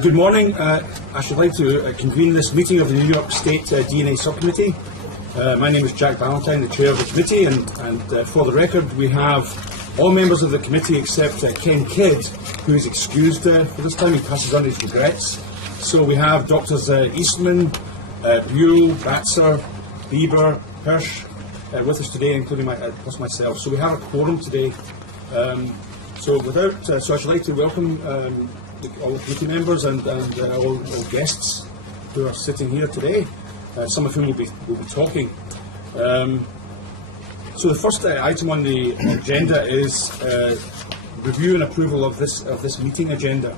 Good morning. I should like to convene this meeting of the New York State DNA Subcommittee. My name is Jack Ballantyne, the chair of the committee, and for the record, we have all members of the committee except Ken Kidd, who is excused for this time. He passes on his regrets. So we have Drs. Eastman, Buell, Batzer, Bieber, Hirsch with us today, including plus myself. So we have a quorum today. So I should like to welcome all the committee members and all guests who are sitting here today, some of whom will be talking. So the first item on the agenda is review and approval of this meeting agenda.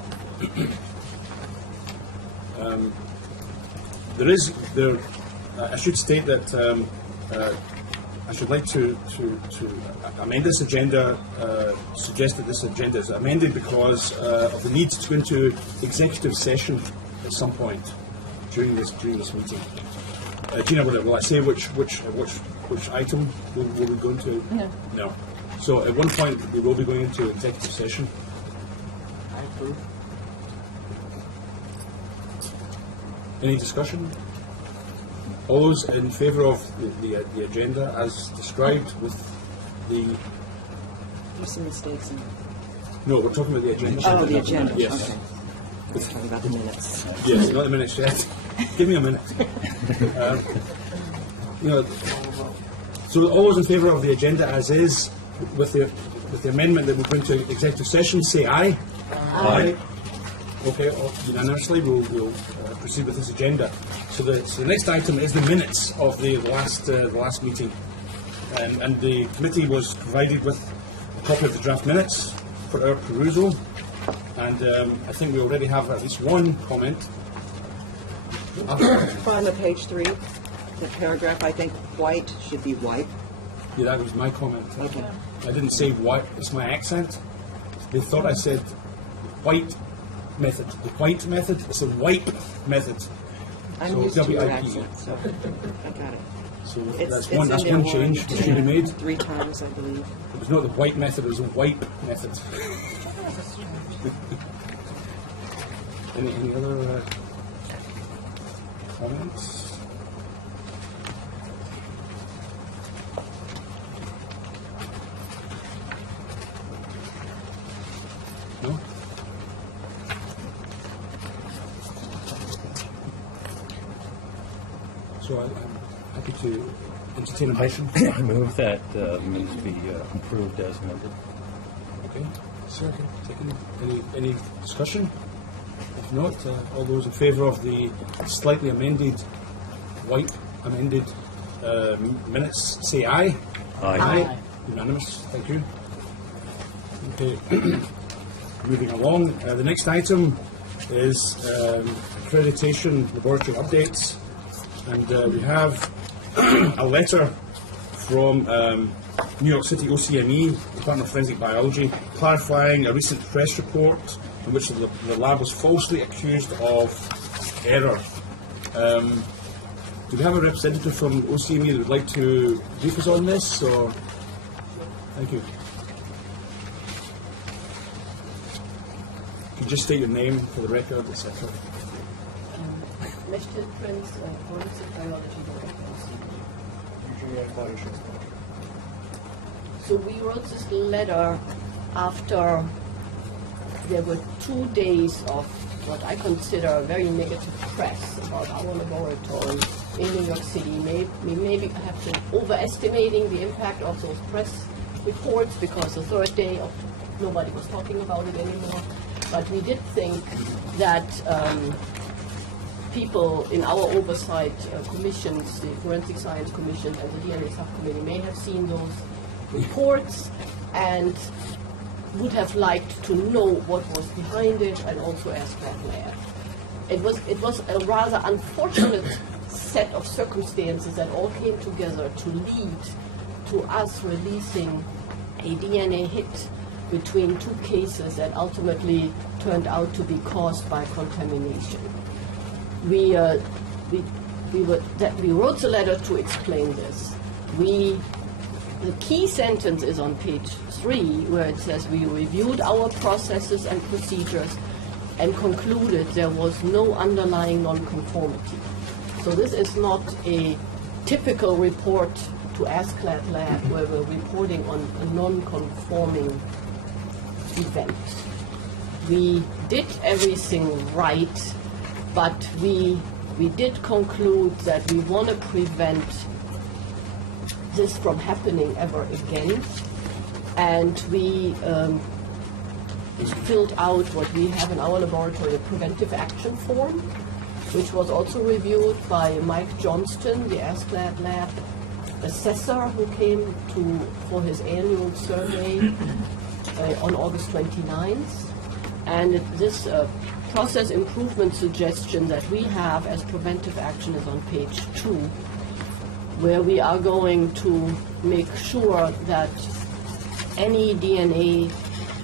I should state that I should like to amend this agenda, suggest that this agenda is amended because of the need to go into executive session at some point during this meeting. Gina, will I say which item will we go into? No. No. So at one point we will be going into executive session. I approve. Any discussion? All those in favour of the agenda as described with the... There's some mistakes in it. No, we're talking about the agenda. Oh, the agenda. Yes. Okay. We're talking about the minutes. Yes, not the minutes yet. Give me a minute. So all those in favour of the agenda as is, with the amendment that we're going to executive session, say aye. Aye. Okay, unanimously we'll proceed with this agenda. So the next item is the minutes of the last meeting, and the committee was provided with a copy of the draft minutes for our perusal, and I think we already have at least one comment. On page 3, the paragraph, I think white should be white. Yeah, that was my comment. Okay. I didn't say white. It's my accent. They thought I said white method. The white method. It's a wipe method. I'm So used to your WIP. accent, so I got it. So It's that's in one there change that should be made. 3 times, I believe. It was not the white method. It was a wipe method. Any other comments? No? So I'm happy to entertain a motion. I move that minutes be approved as amended. Okay. Second. Any discussion? If not, all those in favour of the slightly amended minutes, say aye. Aye. Unanimous. Thank you. Okay. Moving along. The next item is accreditation laboratory updates, and we have a letter from New York City OCME, Department of Forensic Biology, clarifying a recent press report in which the lab was falsely accused of error. Do we have a representative from OCME that would like to brief us on this? Or thank you. Could you just state your name for the record, etc. Mr. Prince, Forensic Biology Director. So we wrote this letter after there were 2 days of what I consider very negative press about our laboratory in New York City. We maybe have been overestimating the impact of those press reports because the 3rd day nobody was talking about it anymore. But we did think that people in our oversight commissions, the Forensic Science Commission and the DNA Subcommittee, may have seen those reports and would have liked to know what was behind it and also ask that where. It was a rather unfortunate set of circumstances that all came together to lead to us releasing a DNA hit between 2 cases that ultimately turned out to be caused by contamination. We wrote the letter to explain this. The key sentence is on page 3, where it says we reviewed our processes and procedures and concluded there was no underlying nonconformity. So this is not a typical report to ASCLD lab where we're reporting on a non-conforming event. We did everything right, but we did conclude that we want to prevent this from happening ever again, and we filled out what we have in our laboratory, a preventive action form, which was also reviewed by Mike Johnston, the ASCLD lab assessor, who came for his annual survey on August 29th. And this process improvement suggestion that we have as preventive action is on page 2, where we are going to make sure that any DNA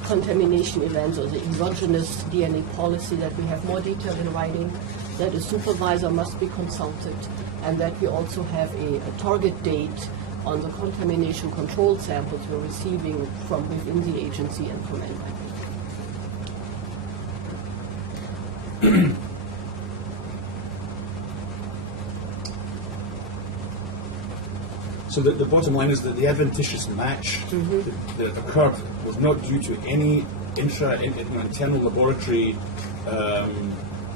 contamination events or the exogenous DNA policy, that we have more detail in writing, that a supervisor must be consulted, and that we also have a target date on the contamination control samples we're receiving from within the agency and from NYPD. So the bottom line is that the adventitious match that occurred was not due to any internal laboratory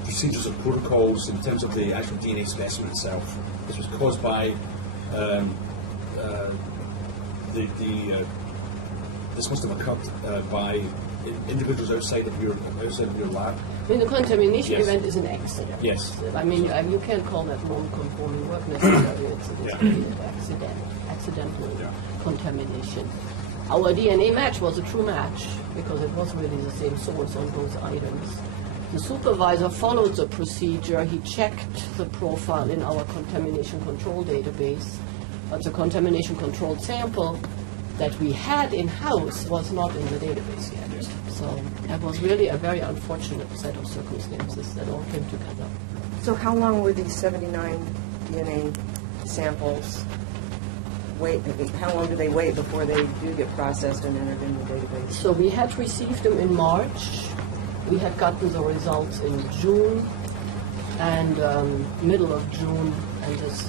procedures or protocols in terms of the actual DNA specimen itself. This was caused by this must have occurred by individuals outside of your lab. I mean, the contamination Yes. event is an accident. Yes. I mean, you can't call that non-conforming work necessarily. It's accidental Yeah. contamination. Our DNA match was a true match because it was really the same source on both items. The supervisor followed the procedure. He checked the profile in our contamination control database, but the contamination control sample that we had in-house was not in the database yet. So that was really a very unfortunate set of circumstances that all came together. So how long were these 79 DNA samples wait? How long do they wait before they do get processed and entered in the database? So we had received them in March. We had gotten the results in June and middle of June, and this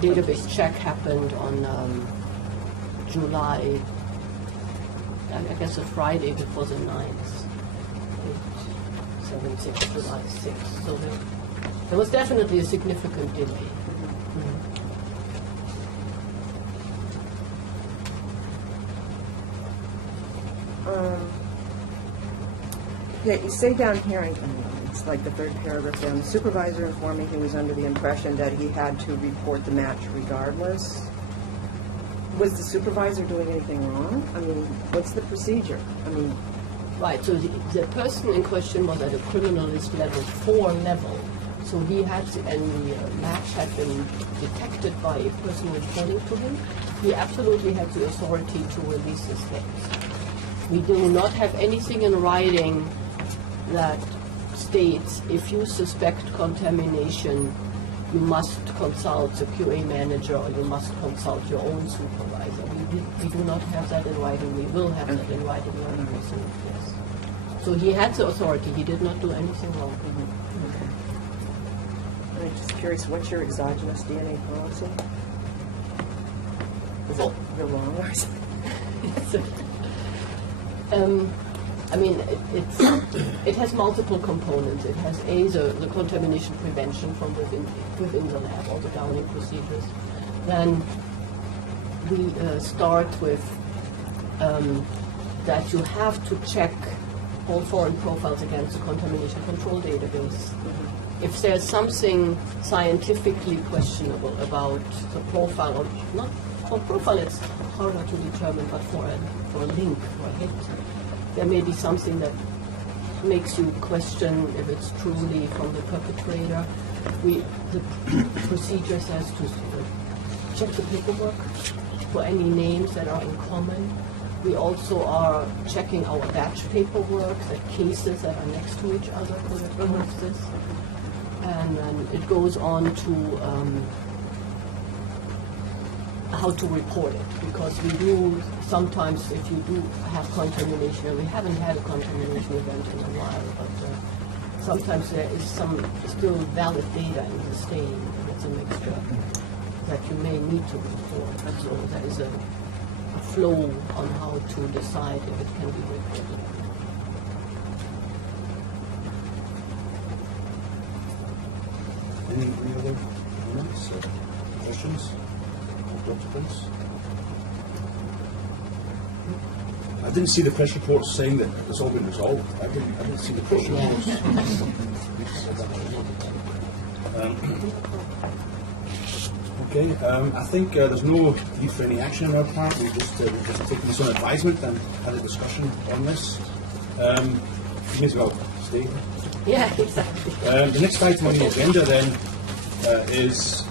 database check happened on July, I guess a Friday before the 9th, 7, 6, July 6th. So there was definitely a significant delay. Yeah, you say down here, it's like the third paragraph down, the supervisor informed me he was under the impression that he had to report the match regardless. Was the supervisor doing anything wrong? I mean, what's the procedure? I mean, Right, so the person in question was at a criminalist level 4 level. So he had to, and the match had been detected by a person reporting to him. He absolutely had the authority to release his case. We do not have anything in writing that states if you suspect contamination, you must consult the QA manager or you must consult your own supervisor. We do not have that in writing. We will have that in writing very soon, yes. So he had the authority. He did not do anything wrong. I'm just curious, what's your exogenous DNA policy? Is it real long or something? I mean, it has multiple components. It has the contamination prevention from within the lab, all the downing procedures. Then we start with that you have to check all foreign profiles against the contamination control database. If there's something scientifically questionable about the profile, or not for profile, it's harder to determine, but for a link, for a hit, there may be something that makes you question if it's truly from the perpetrator. The procedure says to check the paperwork for any names that are in common. We also are checking our batch paperwork, the cases that are next to each other for this. And then it goes on to how to report it, because we do sometimes, if you do have contamination, and we haven't had a contamination event in a while, but sometimes there is some still valid data in the stain, and it's a mixture that you may need to report. So there is a flow on how to decide if it can be reported. Any other comments or questions? Dr. Prince? I didn't see the press reports saying that it's all been resolved. I didn't see the press reports. Okay, I think there's no need for any action on our part. We've just taken this on advisement and had a discussion on this. You may as well stay. Yeah, exactly. The next item on the agenda then is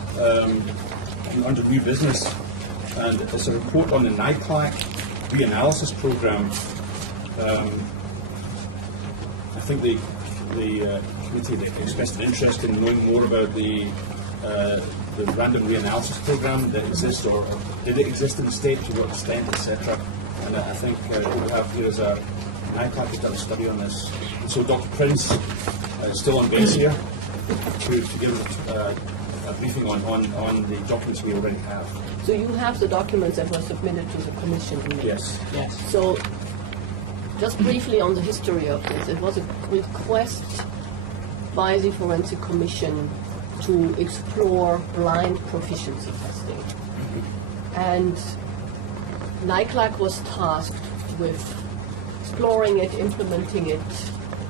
under new business, and it's a report on the NYCLAC reanalysis program. I think the committee expressed an interest in knowing more about the random reanalysis program that exists, or did it exist in the state, to what extent, etc. And I think what we have here is a NYCLAC has done a study on this. And so Dr. Prince is still on base here to give a briefing on the documents we already have. So you have the documents that were submitted to the commission? Yes. Yes. So, just briefly on the history of this, it was a request by the Forensic Commission to explore blind proficiency testing. And NYCLAC was tasked with exploring it, implementing it,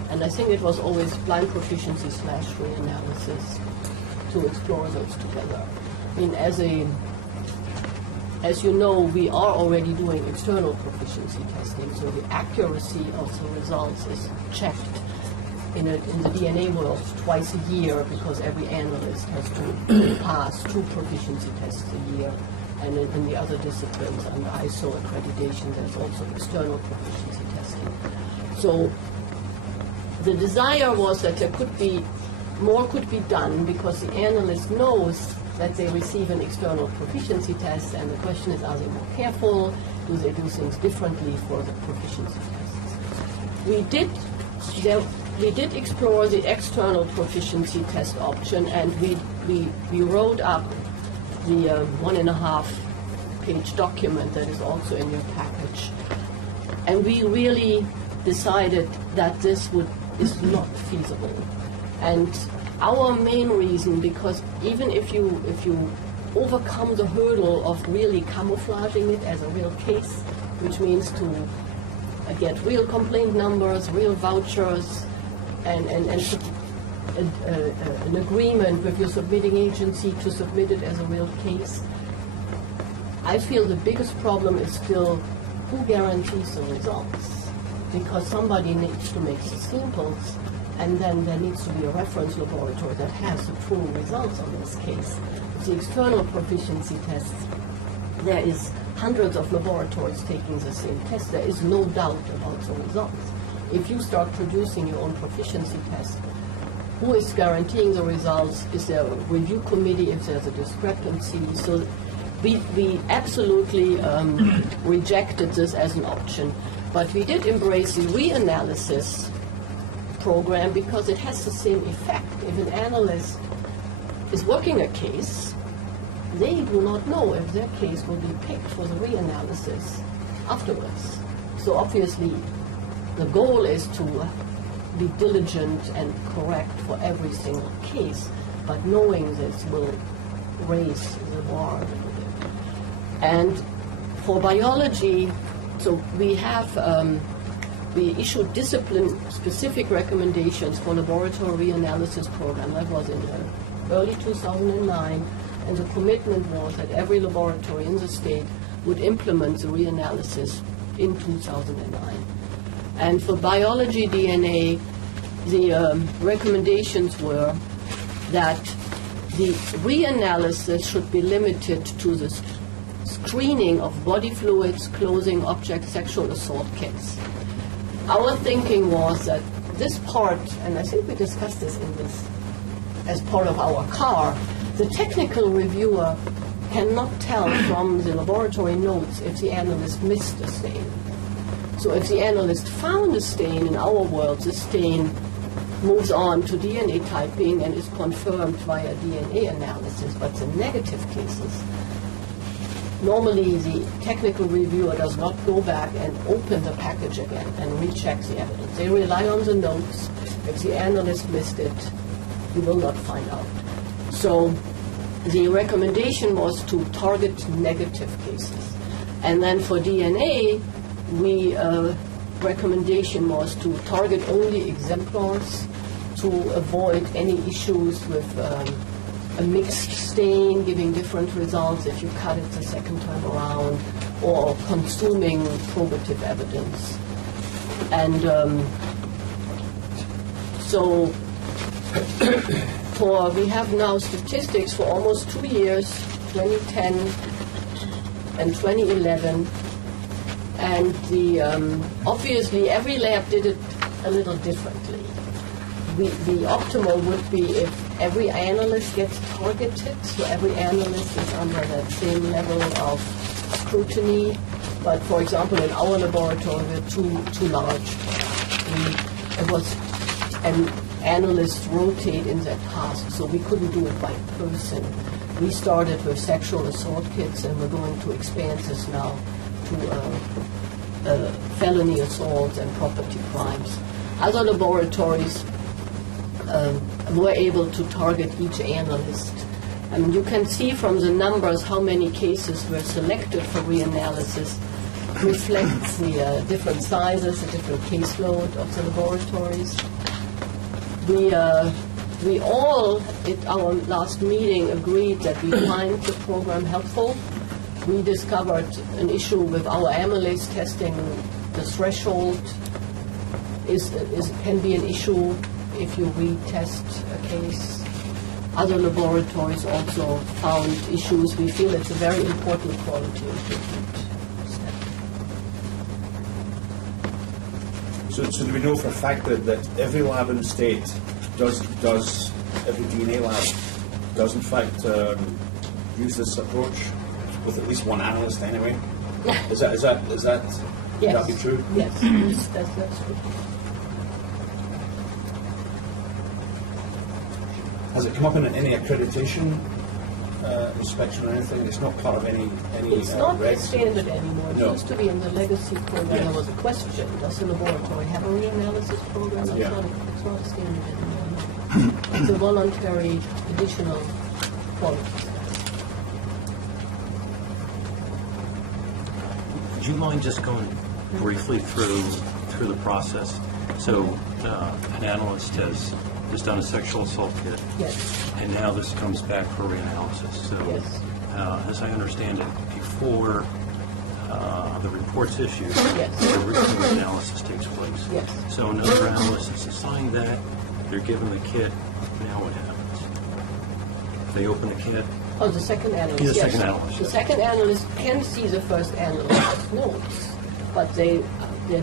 and I think it was always blind proficiency / reanalysis to explore those together. I mean, as you know, we are already doing external proficiency testing, so the accuracy of the results is checked in the DNA world twice a year, because every analyst has to pass 2 proficiency tests a year. And in the other disciplines, under ISO accreditation, there's also external proficiency testing. So the desire was that more could be done, because the analyst knows that they receive an external proficiency test, and the question is, are they more careful? Do they do things differently for the proficiency tests? We did explore the external proficiency test option, and we wrote up the 1.5-page document that is also in your package. And we really decided that this is not feasible. And our main reason, because even if you overcome the hurdle of really camouflaging it as a real case, which means to get real complaint numbers, real vouchers, and an agreement with your submitting agency to submit it as a real case, I feel the biggest problem is still who guarantees the results. Because somebody needs to make the samples, and then there needs to be a reference laboratory that has the true results on this case. The external proficiency tests, there is hundreds of laboratories taking the same test. There is no doubt about the results. If you start producing your own proficiency test, who is guaranteeing the results? Is there a review committee if there's a discrepancy? So we absolutely rejected this as an option. But we did embrace the reanalysis program because it has the same effect. If an analyst is working a case, they do not know if their case will be picked for the reanalysis afterwards. So obviously, the goal is to be diligent and correct for every single case, but knowing this will raise the bar a little bit. And for biology, so we have, we issued discipline-specific recommendations for laboratory reanalysis program. That was in early 2009, and the commitment was that every laboratory in the state would implement the reanalysis in 2009. And for biology DNA, the recommendations were that the reanalysis should be limited to the screening of body fluids, clothing, objects, sexual assault kits. Our thinking was that this part, and I think we discussed this in this as part of our car, the technical reviewer cannot tell from the laboratory notes if the analyst missed a stain. So if the analyst found a stain, in our world, the stain moves on to DNA typing and is confirmed via DNA analysis. But the negative cases, normally the technical reviewer does not go back and open the package again and recheck the evidence. They rely on the notes. If the analyst missed it, you will not find out. So the recommendation was to target negative cases. And then for DNA, recommendation was to target only exemplars to avoid any issues with a mixed stain giving different results if you cut it the second time around, or consuming probative evidence. And so we have now statistics for almost 2 years, 2010 and 2011, and obviously every lab did it a little differently. The optimal would be if every analyst gets targeted, so every analyst is under that same level of scrutiny. But for example, in our laboratory, we're too large. And analysts rotate in that task, so we couldn't do it by person. We started with sexual assault kits, and we're going to expand this now to felony assaults and property crimes. Other laboratories were able to target each analyst. I mean, you can see from the numbers how many cases were selected for reanalysis. Reflects the different sizes, the different caseload of the laboratories. We all, at our last meeting, agreed that we find the program helpful. We discovered an issue with our amylase testing. The threshold can be an issue if you retest a case. Other laboratories also found issues. We feel it's a very important quality improvement step. So do we know for a fact that every lab in the state does every DNA lab does in fact use this approach with at least one analyst anyway? Is that Yes. Would that be true? Yes, that's true. Has it come up in any accreditation inspection or anything? It's not part of any It's not regs? standard anymore. It No. used to be in the legacy program. Yeah. There was a question: does the laboratory have a reanalysis program? It's Yeah. not a standard anymore. It's a voluntary additional quality. Would you mind just going briefly through the process? So an analyst has done a sexual assault kit, Yes. and now this comes back for reanalysis. So Yes. as I understand it, before the report's issued, Yes. the routine analysis takes place. Yes. So another analyst is assigned that, they're given the kit, now what happens? They open the kit. Oh, the second analyst. The yes. second analyst, The yes. second analyst can see the first analyst's notes, but they're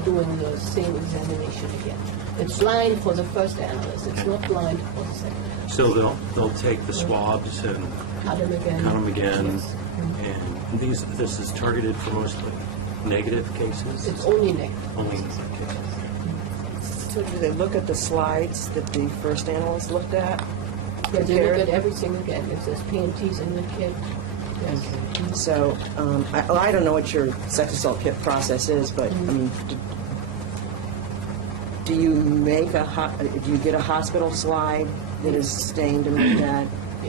doing the same examination again. It's blind for the first analyst. It's not blind for the second analyst. So they'll take the swabs and Cut them again. cut them again, Yes. and this is targeted for mostly negative cases? It's only negative. Only negative cases. So do they look at the slides that the first analyst looked at? Yeah, they look Compared? at everything again. If there's panties in the kit. Yes. So, I don't know what your sex assault kit process is, but, I mean, do you make do you get a hospital slide that is stained and like that?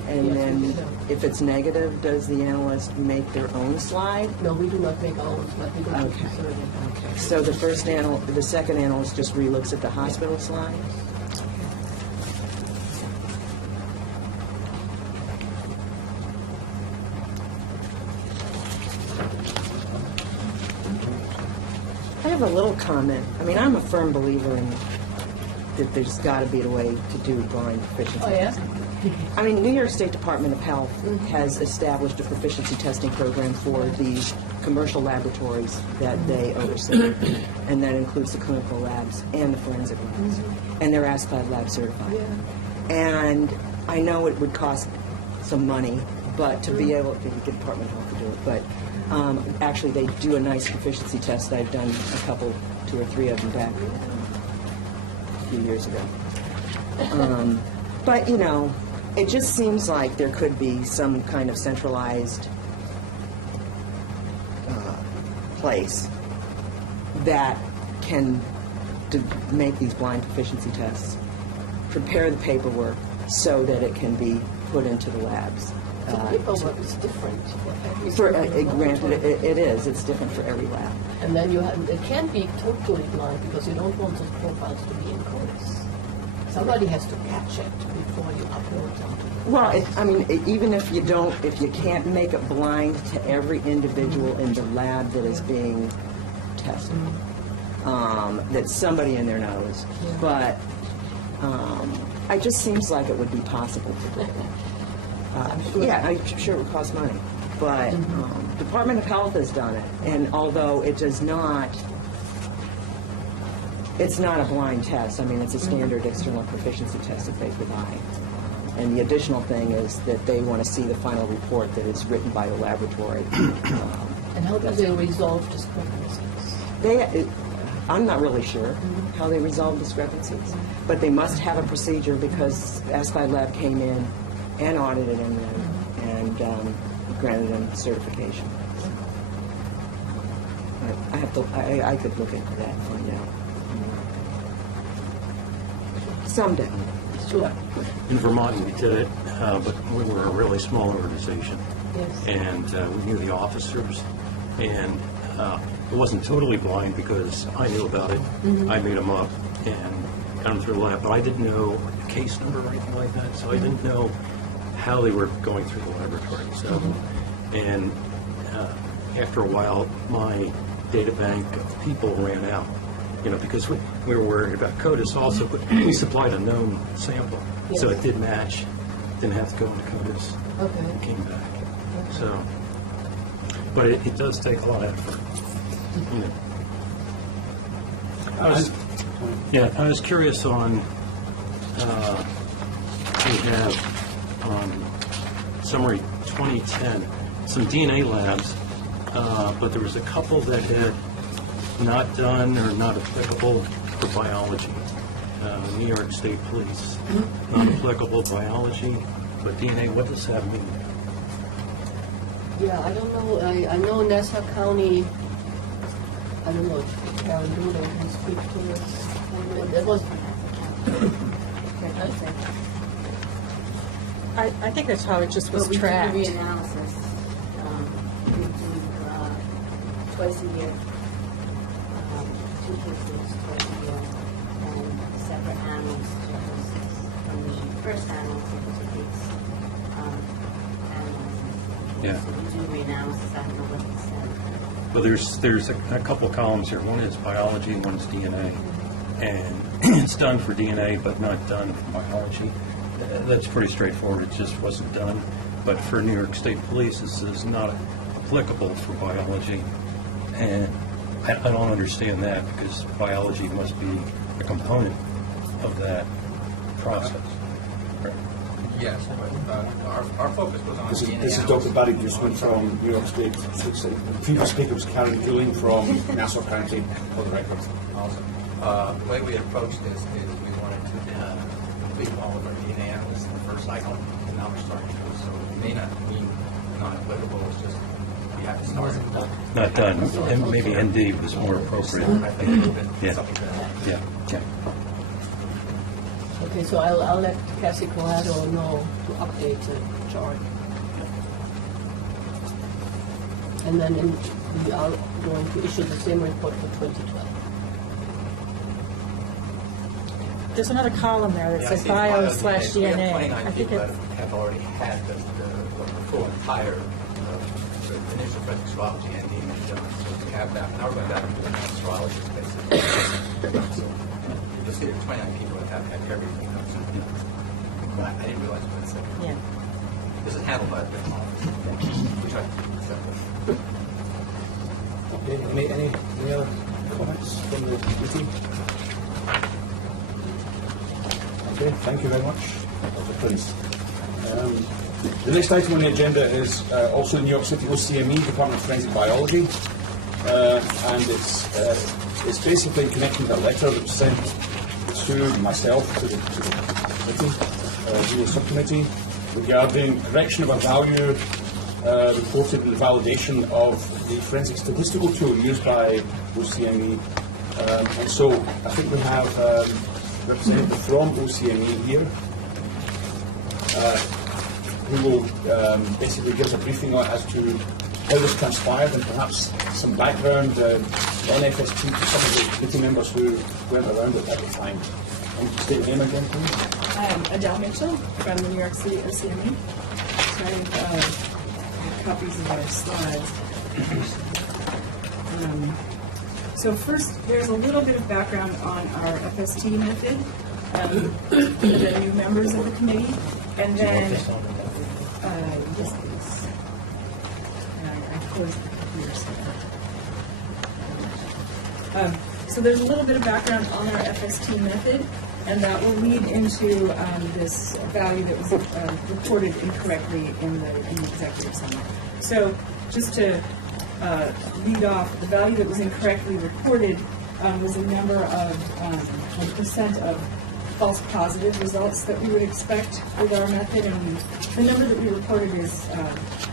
And Yes, we then, do that. if it's negative, does the analyst make their own slide? No, we do not make ours, but we don't Okay. consider it. Okay. So the second analyst just relooks at the hospital slide? I have a little comment. I mean, I'm a firm believer in that there's got to be a way to do blind proficiency. Oh, yeah? I mean, New York State Department of Health has established a proficiency testing program for the commercial laboratories that they oversee, and that includes the clinical labs and the forensic labs, and they're ASPAD lab certified. Yeah. And I know it would cost some money, but to be able, the Department of Health to do it, but actually they do a nice proficiency test. I've done a couple, 2 or 3 of them back a few years ago. But, you know, it just seems like there could be some kind of centralized place that can make these blind proficiency tests, prepare the paperwork so that it can be put into the labs. The paperwork is different for every Granted, it is. It's different for every lab. And then you have, it can't be totally blind because you don't want those profiles to be in codes. Somebody has to catch it before you upload them. Well, I mean, even if you don't, if you can't make it blind to every individual in the lab that is being tested, that somebody in there knows. But it just seems like it would be possible to do. Yeah, I'm sure it would cost money. But Department of Health has done it, and although it does not, it's not a blind test. I mean, it's a standard external proficiency test that they provide. And the additional thing is that they want to see the final report that is written by the laboratory. And how do they resolve discrepancies? I'm not really sure how they resolve discrepancies, but they must have a procedure because SBI Lab came in and audited them and granted them certification. I could look into that and find out. Someday. Sure. In Vermont, we did it, but we were a really small organization. Yes. And we knew the officers, and it wasn't totally blind because I knew about it. I made them up and got them through the lab, but I didn't know the case number or anything like that, so I didn't know how they were going through the laboratory. So, and after a while, my data bank of people ran out. You know, because we were worried about CODIS also, but we supplied a known sample, so it did match. Didn't have to go into CODIS. Okay. It came back. So, but it does take a lot of effort. You know. I was curious on. We have on summary 2010 some DNA labs, but there was a couple that had not done or not applicable for biology. New York State Police, not applicable biology, but DNA, what does that mean? Yeah, I don't know. I know Nassau County, I don't know if Karen Doodle can speak to this. That was, I think that's how it just was But we tracked. do reanalysis. We do twice a year, 2 cases twice a year, and separate animal statistics from the first animal statistics. Yeah. So we do reanalysis. I don't know what he said. Well, there's a couple columns here. One is biology, and one is DNA. And it's done for DNA, but not done for biology. That's pretty straightforward. It just wasn't done. But for New York State Police, this is not applicable for biology. And I don't understand that because biology must be a component of that process. Right. Yes, but our focus was on DNA. This is Dr. Barry Guzman from New York State. The previous speaker was Karen Gouling from Nassau County, for the record. Also, the way we approached this is we wanted to complete all of our DNA analysis in the first cycle, and now we're starting to. So it may not mean non-applicable, it's just we have to start. Not done. And maybe ND was more appropriate. I think it's been Yeah. something to that. Yeah. okay, so I'll let Cassie Collado know to update the chart. And then we are going to issue the same report for 2012. There's another column there that Yeah, I says see bio/DNA. We have I 29 think people it's, that have already had the full entire the initial forensic serology and DNA done. So we have that. Now we're going back to the serologist basically. So you'll see there's 29 people that have had everything done. So, I didn't realize what it said. yeah. This is handled by a different office. We try to keep it separate. Okay, any other comments from the meeting? Okay, thank you very much, Dr. Prince. The next item on the agenda is also the New York City OCME, Department of Forensic Biology, and it's basically in connection with a letter that was sent to myself, to the committee, the subcommittee, regarding correction of a value reported in the validation of the forensic statistical tool used by OCME. And so I think we have a representative from OCME here, who will basically give us a briefing on as to how this transpired and perhaps some background on FST to some of the committee members who weren't around at the time. State your name again, please. I'm Adele Mitchell from the New York City OCME. So I have copies of our slides. So first, there's a little bit of background on our FST method, the new members of the committee, and then, yes, please. And I closed the computer so there's a little bit of background on our FST method, and that will lead into this value that was reported incorrectly in the executive summary. So just to lead off, the value that was incorrectly reported was a number of, a percent of false positive results that we would expect with our method, and the number that we reported is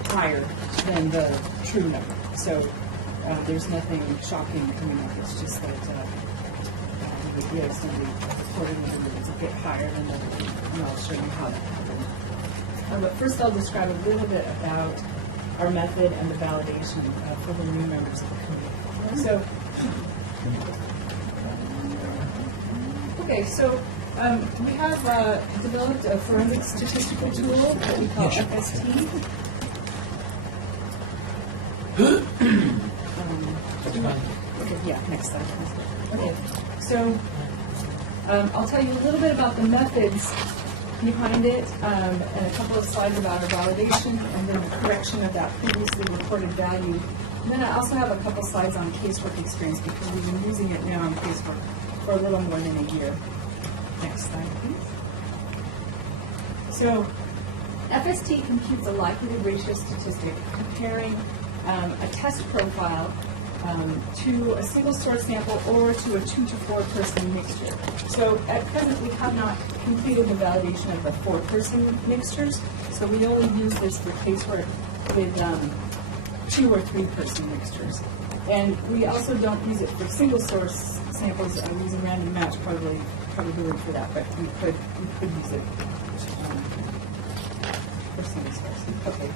higher than the true number. So there's nothing shocking coming up. It's just that we have somebody reported a number that's a bit higher than the, and I'll show you how that happened. But first I'll describe a little bit about our method and the validation for the new members of the committee. So, okay, so we have developed a forensic statistical tool that we call FST. Okay, yeah, next slide. Okay, so I'll tell you a little bit about the methods behind it, and a couple of slides about our validation, and then the correction of that previously reported value. And then I also have a couple slides on casework experience, because we've been using it now in casework for a little more than a year. Next slide, please. So, FST computes a likelihood ratio statistic comparing a test profile to a single source sample or to a 2 to 4 person mixture. So at present we have not completed the validation of the 4 person mixtures, so we only use this for casework with 2 or 3 person mixtures. And we also don't use it for single source samples. I'm using random match probability for that, but we could use it for single source. Okay.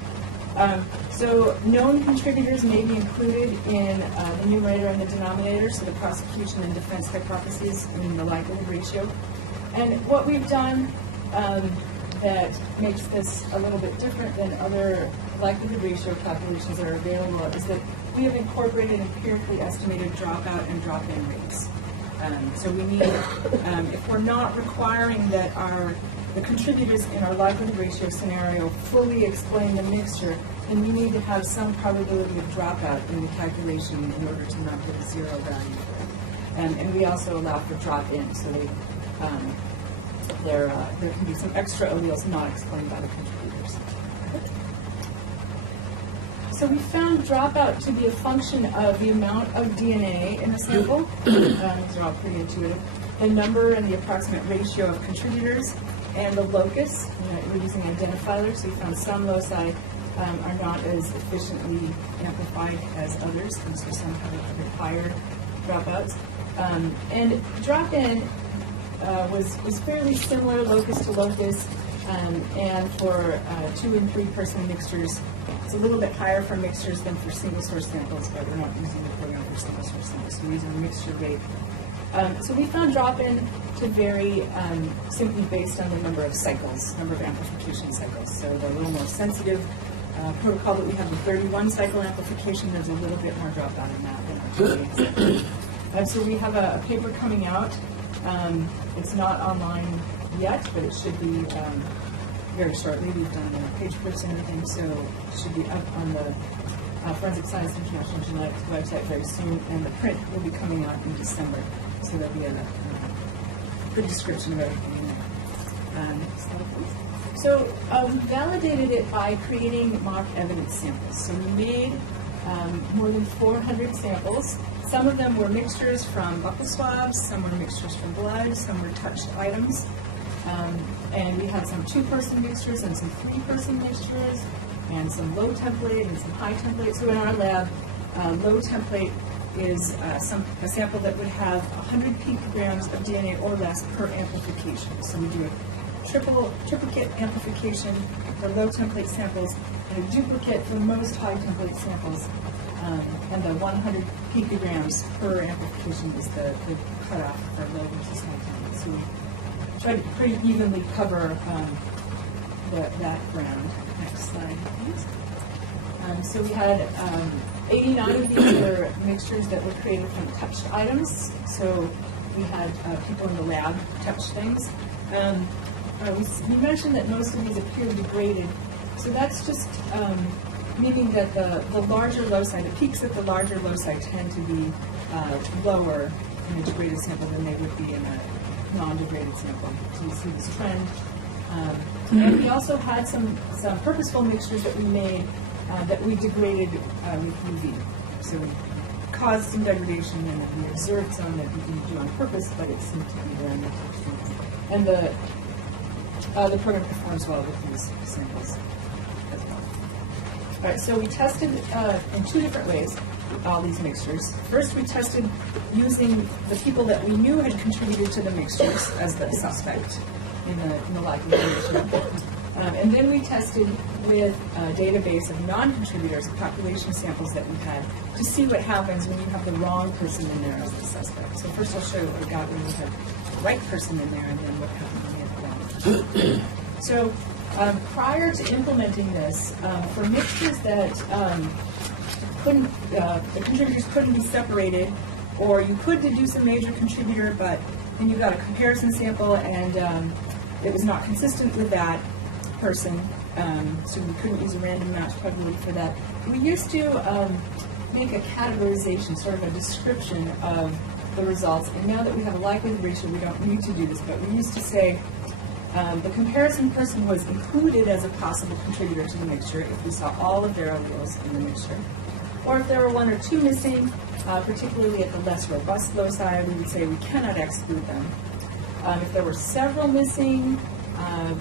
So known contributors may be included in the numerator and the denominator, so the prosecution and defense hypotheses in the likelihood ratio. And what we've done that makes this a little bit different than other likelihood ratio calculations that are available is that we have incorporated empirically estimated dropout and drop-in rates. So we need, if we're not requiring that the contributors in our likelihood ratio scenario fully explain the mixture, then we need to have some probability of dropout in the calculation in order to not get a zero value. And we also allow for drop-in, so there can be some extra alleles not explained by the contributors. So we found dropout to be a function of the amount of DNA in the sample. These are all pretty intuitive. The number and the approximate ratio of contributors, and the locus. We're using identifiers, so we found some loci are not as efficiently amplified as others, and so some have a bit higher dropouts. And drop-in was fairly similar locus to locus, and for 2 and 3 person mixtures, it's a little bit higher for mixtures than for single source samples, but we're not using the program for single source samples, so we're using a mixture rate. So we found drop-in to vary simply based on the number of cycles, number of amplification cycles. So the little more sensitive protocol that we have, the 31 cycle amplification, there's a little bit more dropout in that than our 28 cycle. So we have a paper coming out. It's not online yet, but it should be very shortly. We've done the page proofs and everything, so it should be up on the Forensic Science International Genetics website very soon, and the print will be coming out in December. So there'll be a good description of everything in there. Next slide, please. So we validated it by creating mock evidence samples. So we made more than 400 samples. Some of them were mixtures from buccal swabs, some were mixtures from blood, some were touched items. And we had some 2-person mixtures and some 3-person mixtures, and some low template and some high template. So in our lab, low template is a sample that would have 100 picograms of DNA or less per amplification. So we do a triplicate amplification for low template samples and a duplicate for most high template samples. And the 100 picograms per amplification is the cutoff for low versus high template. So we try to pretty evenly cover that ground. Next slide, please. So we had 89 of these were mixtures that were created from touched items. So we had people in the lab touch things. We mentioned that most of these appear degraded. So that's just meaning that the larger loci, the peaks at the larger loci tend to be lower in a degraded sample than they would be in a non-degraded sample. So you see this trend. And we also had some purposeful mixtures that we made that we degraded with UV. So we caused some degradation and then we observed some that we didn't do on purpose, but it seemed to be there in the texture. And the program performs well with these samples as well. All right, so we tested in 2 different ways all these mixtures. First, we tested using the people that we knew had contributed to the mixtures as the suspect in the likelihood ratio. And then we tested with a database of non-contributors, population samples that we had, to see what happens when you have the wrong person in there as the suspect. So first I'll show you what we got when we had the right person in there, and then what happened when we had the wrong person. So prior to implementing this, for mixtures that the contributors couldn't be separated, or you could deduce a major contributor, but then you got a comparison sample and it was not consistent with that person, so we couldn't use a random match probability for that. We used to make a categorization, sort of a description of the results, and now that we have a likelihood ratio, we don't need to do this, but we used to say the comparison person was included as a possible contributor to the mixture if we saw all of their alleles in the mixture. Or if there were 1 or 2 missing, particularly at the less robust loci, we would say we cannot exclude them. If there were several missing,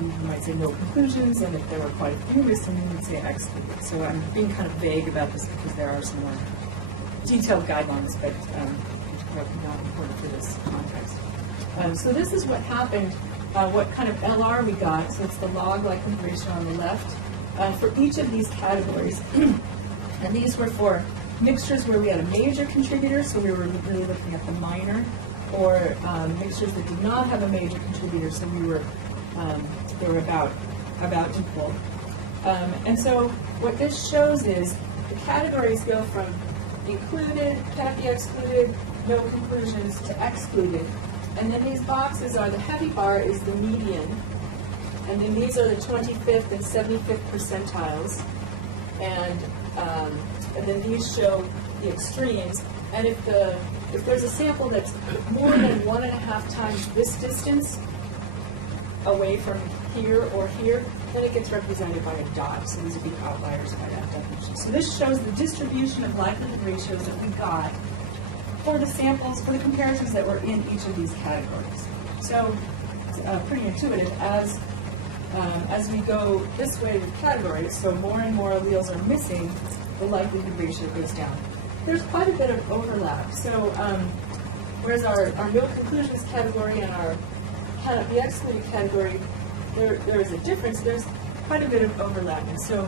we might say no conclusions, and if there were quite a few missing, we would say excluded. So I'm being kind of vague about this because there are some more detailed guidelines, but probably not important for this context. So this is what happened, what kind of LR we got. So it's the log likelihood ratio on the left for each of these categories. And these were for mixtures where we had a major contributor, so we were really looking at the minor, or mixtures that did not have a major contributor, so we were they were about equal. And so what this shows is the categories go from included, can't be excluded, no conclusions, to excluded. And then these boxes are, the heavy bar is the median, and then these are the 25th and 75th percentiles. And then these show the extremes. And if there's a sample that's more than 1.5 times this distance away from here or here, then it gets represented by a dot. So these would be outliers by that definition. So this shows the distribution of likelihood ratios that we got for the samples, for the comparisons that were in each of these categories. So it's pretty intuitive. As we go this way with categories, so more and more alleles are missing, the likelihood ratio goes down. There's quite a bit of overlap. So whereas our no conclusions category and our cannot be excluded category, there is a difference. There's quite a bit of overlap. And so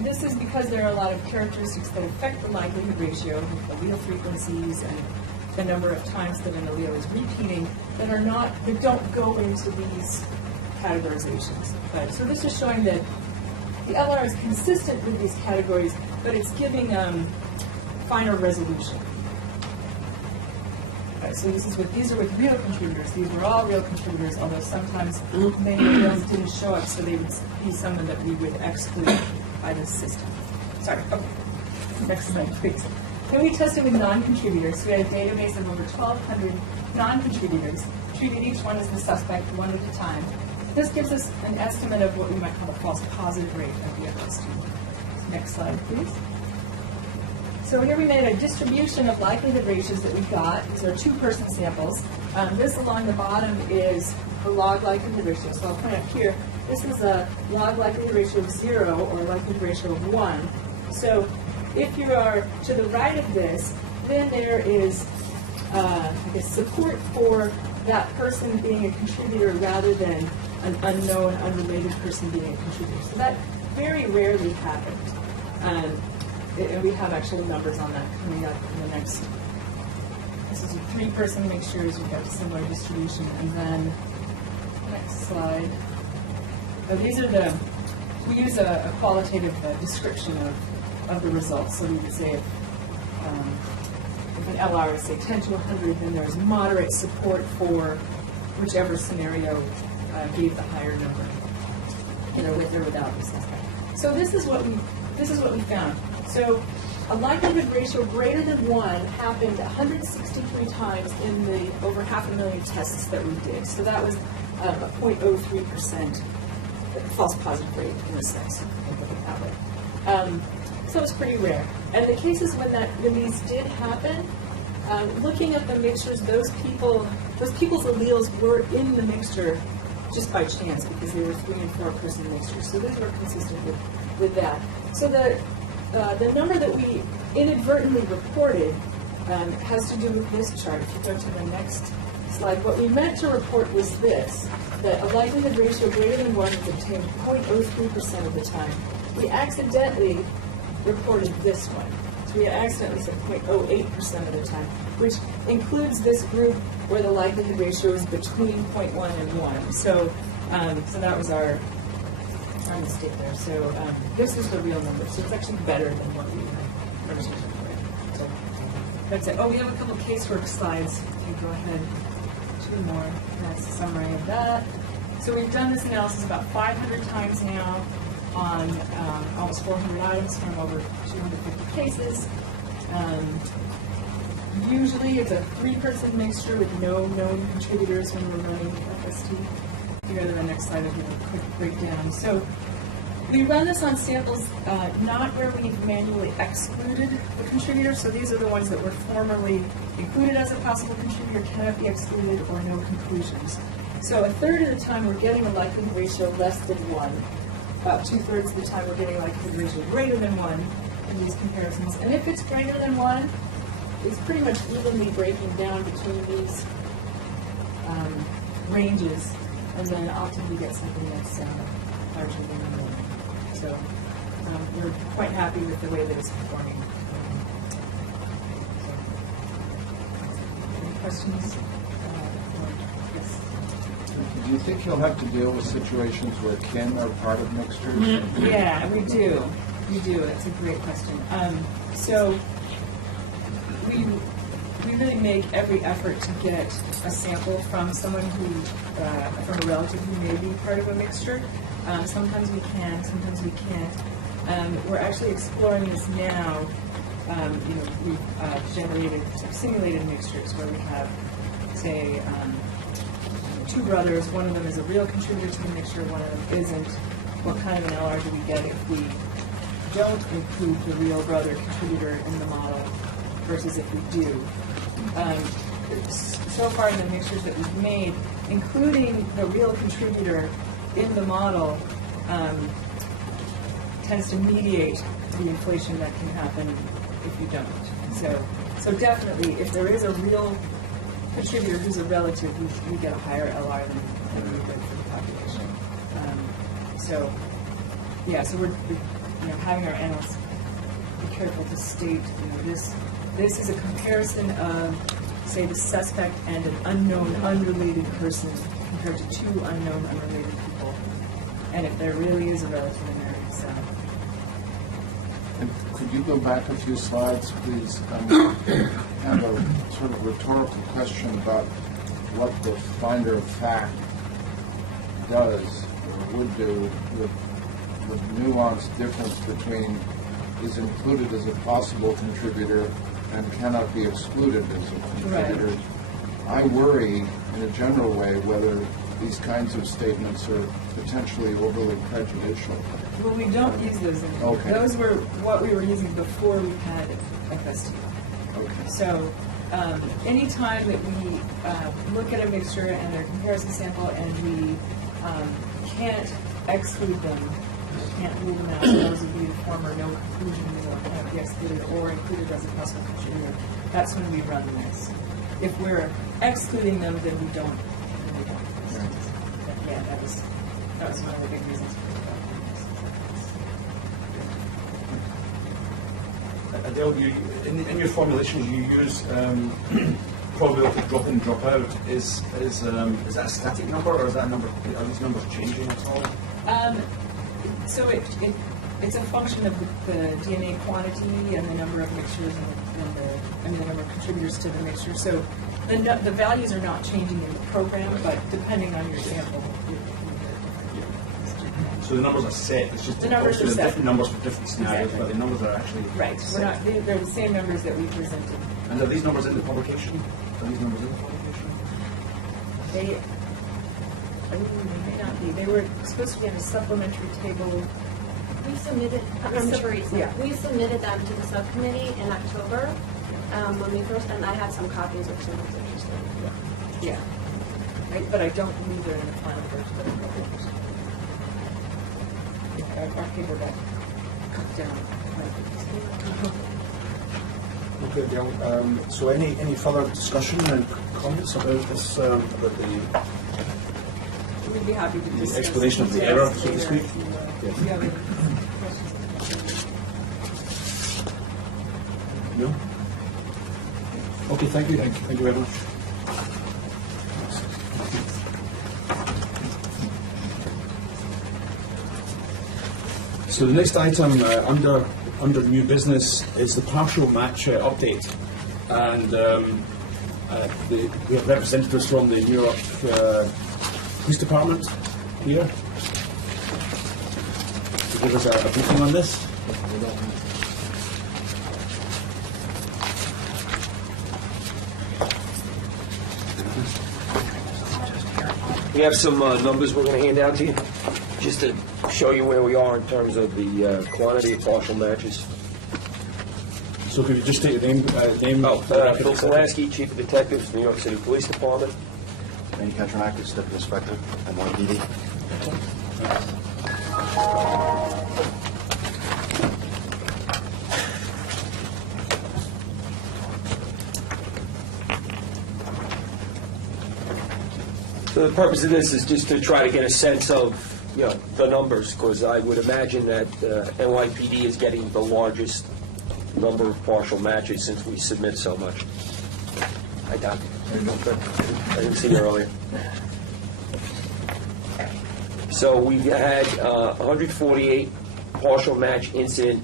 this is because there are a lot of characteristics that affect the likelihood ratio, allele frequencies and the number of times that an allele is repeating, that don't go into these categorizations. But so this is showing that the LR is consistent with these categories, but it's giving finer resolution. Okay, so these are with real contributors. These were all real contributors, although sometimes many alleles didn't show up, so they would be someone that we would exclude by this system. Sorry. Okay. Next slide, please. Then we tested with non-contributors. We had a database of over 1,200 non-contributors, treated each one as the suspect one at a time. this gives us an estimate of what we might call the false positive rate of the FST. Next slide, please. So here we made a distribution of likelihood ratios that we got. These are 2-person samples. This along the bottom is a log likelihood ratio. So I'll point out here, this is a log likelihood ratio of 0 or likelihood ratio of 1. So if you are to the right of this, then there is, I guess, support for that person being a contributor rather than an unknown, unrelated person being a contributor. So that very rarely happens. And we have actual numbers on that coming up in the next. This is a 3-person mixtures. We've got a similar distribution. And then, next slide. Oh, these are the, we use a qualitative description of the results. So we would say if an LR is, say, 10 to 100, then there's moderate support for whichever scenario gave the higher number, either with or without the suspect. So this is what we found. So a likelihood ratio greater than 1 happened 163 times in the over 500,000 tests that we did. So that was a 0.03% false positive rate in this sense. Look at it that way. So it's pretty rare. And the cases when these did happen, looking at the mixtures, those people's alleles were in the mixture just by chance because they were 3- and 4-person mixtures. So these were consistent with that. So the number that we inadvertently reported has to do with this chart. If you go to the next slide, what we meant to report was this, that a likelihood ratio greater than 1 was obtained 0.03% of the time. We accidentally reported this one. So we accidentally said 0.08% of the time, which includes this group where the likelihood ratio is between 0.1 and 1. So that was our mistake there. So this is the real number. So it's actually better than what we had originally reported. So that's it. Oh, we have a couple casework slides. Okay, go ahead. 2 more. That's a summary of that. So we've done this analysis about 500 times now on almost 400 items from over 250 cases. Usually it's a 3-person mixture with no known contributors when we're running FST. If you go to the next slide, I'll give a quick breakdown. So we run this on samples not where we've manually excluded the contributor. So these are the ones that were formerly included as a possible contributor, cannot be excluded, or no conclusions. So a third of the time we're getting a likelihood ratio less than 1. About 2/3 of the time we're getting a likelihood ratio greater than 1 in these comparisons. And if it's greater than 1, it's pretty much evenly breaking down between these ranges, and then often we get something that's larger than 1. So we're quite happy with the way that it's performing. Any questions? Yes. Do you think you'll have to deal with situations where kin are part of mixtures? Yeah, we do. We do. It's a great question. So we really make every effort to get a sample from someone who, from a relative who may be part of a mixture. Sometimes we can, sometimes we can't. We're actually exploring this now. We've generated simulated mixtures where we have, say, 2 brothers. One of them is a real contributor to the mixture, one of them isn't. What kind of an LR do we get if we don't include the real brother contributor in the model versus if we do? So far in the mixtures that we've made, including the real contributor in the model tends to mediate the inflation that can happen if you don't. So definitely, if there is a real contributor who's a relative, we get a higher LR than we would for the population. So we're having our analysts be careful to state, this is a comparison of, say, the suspect and an unknown, unrelated person compared to 2 unknown, unrelated people. And if there really is a relative in there, it's... And could you go back a few slides, please? I have a sort of rhetorical question about what the finder of fact does or would do with the nuanced difference between is included as a possible contributor and cannot be excluded as a contributor. Right. I worry, in a general way, whether these kinds of statements are potentially overly prejudicial. Well, we don't use those anymore. Okay. Those were what we were using before we had FST. Okay. So anytime that we look at a mixture and their comparison sample and we can't exclude them, or can't rule them out, those would be the former no conclusions or cannot be excluded or included as a possible contributor, that's when we run the mix. If we're excluding them, then we don't. Yeah, that was one of the big reasons for Adele, in your formulations you use probability drop in, drop out. Is that a static number, or is that a number? Are these numbers changing at all? So it's a function of the DNA quantity and the number of mixtures and the number of contributors to the mixture. So the values are not changing in the program, but depending on your sample. So the numbers are set. It's just The numbers are obviously set. different numbers for different scenarios, Exactly. but the numbers are actually Right. set. They're the same numbers that we presented. And are these numbers in the publication? Are these numbers in the publication? They may not be. They were supposed to be on a supplementary table. We submitted, I'm Teresa, yeah. we submitted them to the subcommittee in October when we first, and I had some copies of some of the interested. Yeah. But I don't believe they're in the final version of the publication. Our paper got cut down. Okay, Adele. So any further discussion and comments about this, about the We'd be happy to discuss explanation of the details error, so to later speak? if Yes. you have any questions. No? Okay, thank you. Thank you very much. So the next item under new business is the partial match update, and we have representatives from the New York Police Department here to give us a briefing on this. We have some numbers we're going to hand out to you, just to show you where we are in terms of the quantity of partial matches. So could you just state your name? Phil Pulaski, Chief of Detectives, New York City Police Department. Randy Katranakis, Deputy Inspector, NYPD. So the purpose of this is just to try to get a sense of, the numbers, because I would imagine that NYPD is getting the largest number of partial matches since we submit so much. I doubt it. I didn't see you earlier. So we've had 148 partial match incident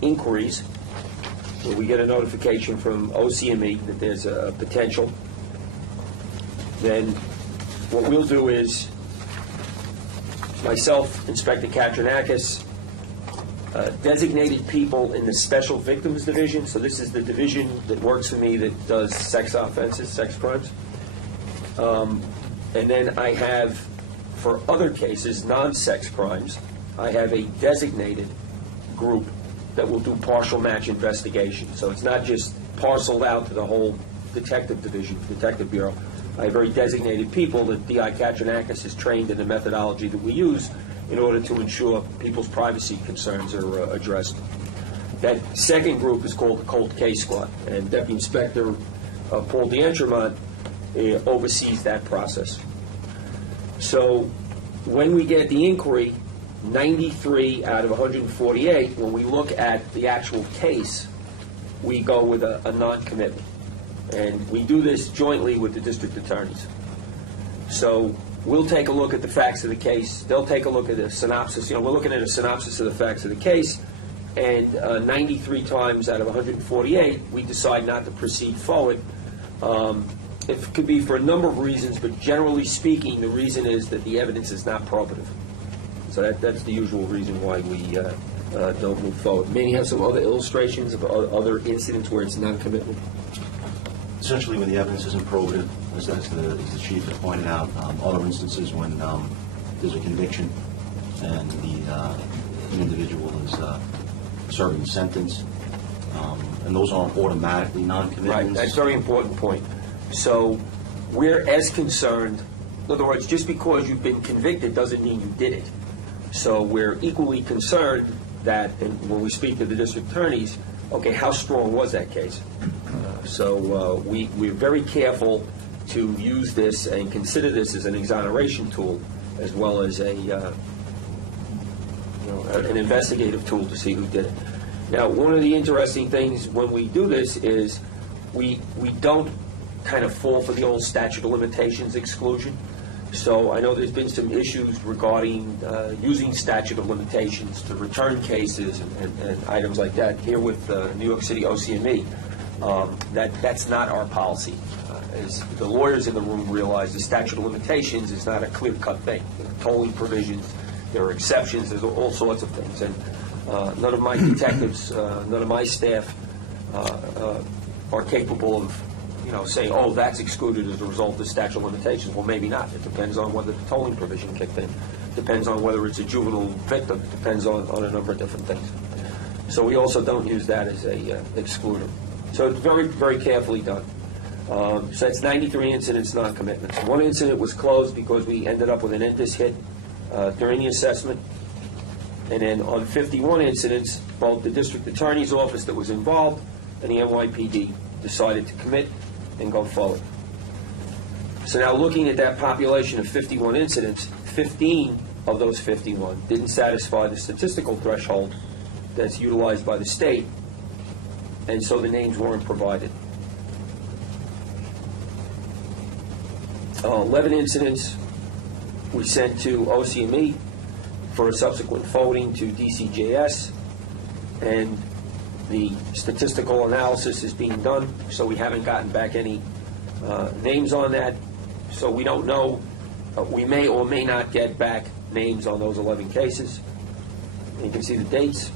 inquiries, where we get a notification from OCME that there's a potential. Then what we'll do is, myself, Inspector Katranakis, designated people in the Special Victims Division. So this is the division that works for me that does sex offenses, sex crimes. And then I have, for other cases, non-sex crimes, I have a designated group that will do partial match investigation. So it's not just parceled out to the whole detective division, detective bureau. I have very designated people that D.I. Katranakis is trained in the methodology that we use in order to ensure people's privacy concerns are addressed. That second group is called the Cold Case Squad, and Deputy Inspector Paul D'Entremont oversees that process. So when we get the inquiry, 93 out of 148, when we look at the actual case, we go with a non-commitment. And we do this jointly with the district attorneys. So we'll take a look at the facts of the case. They'll take a look at a synopsis. We're looking at a synopsis of the facts of the case. And 93 times out of 148, we decide not to proceed forward. It could be for a number of reasons, but generally speaking, the reason is that the evidence is not probative. So that's the usual reason why we don't move forward. Maybe have some other illustrations of other incidents where it's non-commitment. Essentially, when the evidence isn't probative, as the chief has pointed out, other instances when there's a conviction and the individual is serving a sentence, and those aren't automatically non-commitments. Right, that's a very important point. So we're as concerned, in other words, just because you've been convicted doesn't mean you did it. So we're equally concerned that, and when we speak to the district attorneys, okay, how strong was that case? So we're very careful to use this and consider this as an exoneration tool as well as an investigative tool to see who did it. Now, one of the interesting things when we do this is we don't kind of fall for the old statute of limitations exclusion. So I know there's been some issues regarding using statute of limitations to return cases and items like that. Here with New York City OCME, that's not our policy. As the lawyers in the room realize, the statute of limitations is not a clear-cut thing. There are tolling provisions, there are exceptions, there's all sorts of things. And none of my detectives, none of my staff are capable of saying, oh, that's excluded as a result of statute of limitations. Well, maybe not. It depends on whether the tolling provision kicked in. Depends on whether it's a juvenile victim. Depends on a number of different things. So we also don't use that as a excluder. So it's very, very carefully done. So that's 93 incidents, non-commitments. One incident was closed because we ended up with an NDIS hit during the assessment. And then on 51 incidents, both the district attorney's office that was involved and the NYPD decided to commit and go forward. So now looking at that population of 51 incidents, 15 of those 51 didn't satisfy the statistical threshold that's utilized by the state, and so the names weren't provided. 11 incidents we sent to OCME for a subsequent forwarding to DCJS, and the statistical analysis is being done, so we haven't gotten back any names on that. So we don't know. We may or may not get back names on those 11 cases. And you can see the dates.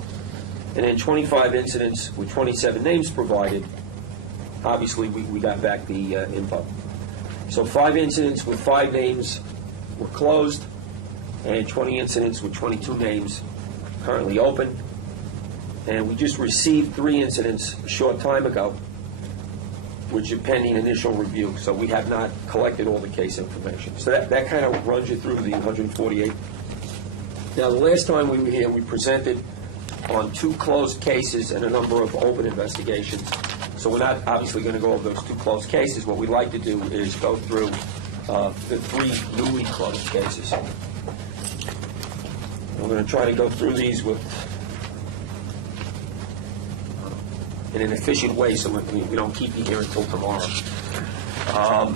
And then 25 incidents with 27 names provided. Obviously, we got back the info. So 5 incidents with 5 names were closed, and 20 incidents with 22 names currently open. And we just received 3 incidents a short time ago, which are pending initial review. So we have not collected all the case information. So that kind of runs you through the 148. Now, the last time we were here, we presented on 2 closed cases and a number of open investigations. So we're not obviously going to go over those 2 closed cases. What we'd like to do is go through the 3 newly closed cases. We're going to try to go through these in an efficient way so we don't keep you here until tomorrow.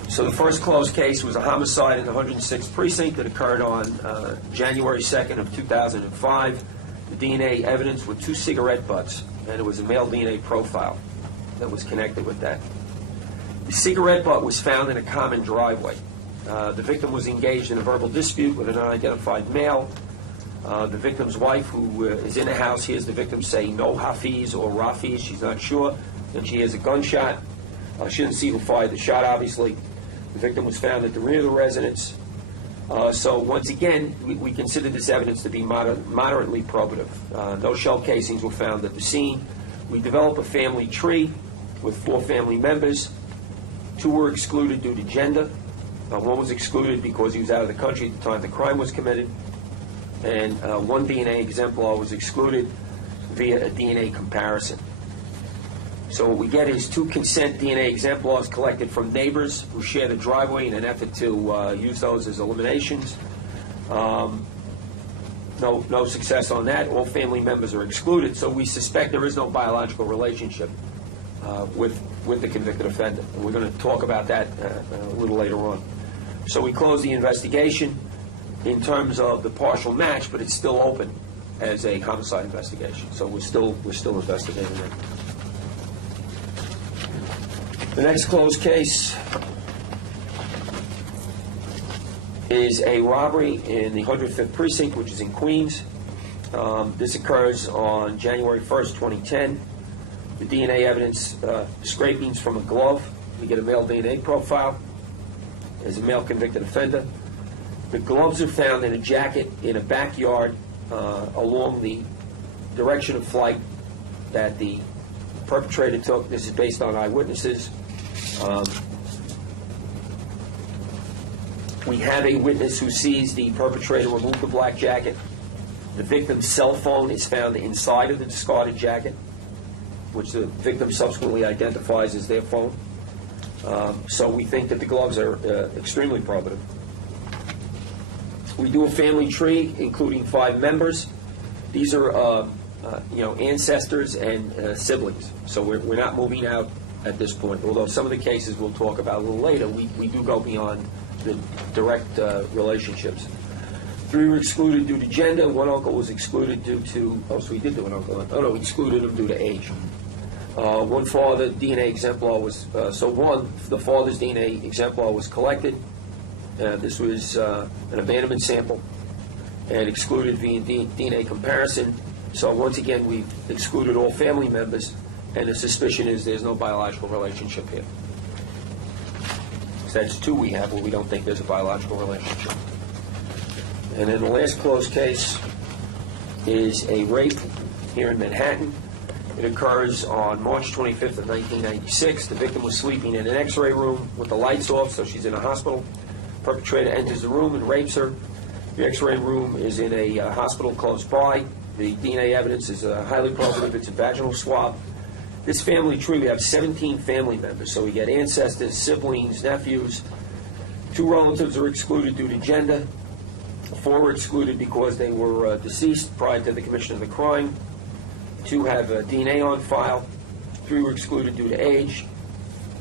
So the first closed case was a homicide in the 106th precinct that occurred on January 2nd of 2005. The DNA evidence were 2 cigarette butts, and it was a male DNA profile that was connected with that. The cigarette butt was found in a common driveway. The victim was engaged in a verbal dispute with an unidentified male. The victim's wife, who is in the house, hears the victim say, "No Hafiz" or "Rafiz." She's not sure. Then she hears a gunshot. She didn't see who fired the shot, obviously. The victim was found at the rear of the residence. So once again, we consider this evidence to be moderately probative. No shell casings were found at the scene. We developed a family tree with 4 family members. 2 were excluded due to gender. 1 was excluded because he was out of the country at the time the crime was committed. And 1 DNA exemplar was excluded via a DNA comparison. So what we get is 2 consent DNA exemplars collected from neighbors who share the driveway in an effort to use those as eliminations. No success on that. All family members are excluded, so we suspect there is no biological relationship with the convicted offender. And we're going to talk about that a little later on. So we close the investigation in terms of the partial match, but it's still open as a homicide investigation. So we're still investigating it. The next closed case is a robbery in the 105th precinct, which is in Queens. This occurs on January 1st, 2010. The DNA evidence, scrapings from a glove. We get a male DNA profile. as a male convicted offender. The gloves are found in a jacket in a backyard along the direction of flight that the perpetrator took. This is based on eyewitnesses. We have a witness who sees the perpetrator remove the black jacket. The victim's cell phone is found inside of the discarded jacket, which the victim subsequently identifies as their phone. So we think that the gloves are extremely probative. We do a family tree, including 5 members. These are, ancestors and siblings. So we're not moving out at this point. Although some of the cases we'll talk about a little later, we do go beyond the direct relationships. 3 were excluded due to gender. 1 uncle was excluded due to, so we did do an uncle. Oh no, we excluded him due to age. 1 father DNA exemplar was, the father's DNA exemplar was collected. This was an abandonment sample and excluded via DNA comparison. So once again, we've excluded all family members, and the suspicion is there's no biological relationship here. So that's 2 we have where we don't think there's a biological relationship. And then the last closed case is a rape here in Manhattan. It occurs on March 25th of 1996. The victim was sleeping in an x-ray room with the lights off, so she's in a hospital. Perpetrator enters the room and rapes her. The x-ray room is in a hospital close by. The DNA evidence is highly probative. It's a vaginal swab. This family tree, we have 17 family members. So we get ancestors, siblings, nephews. 2 relatives are excluded due to gender. 4 were excluded because they were deceased prior to the commission of the crime. 2 have DNA on file. 3 were excluded due to age.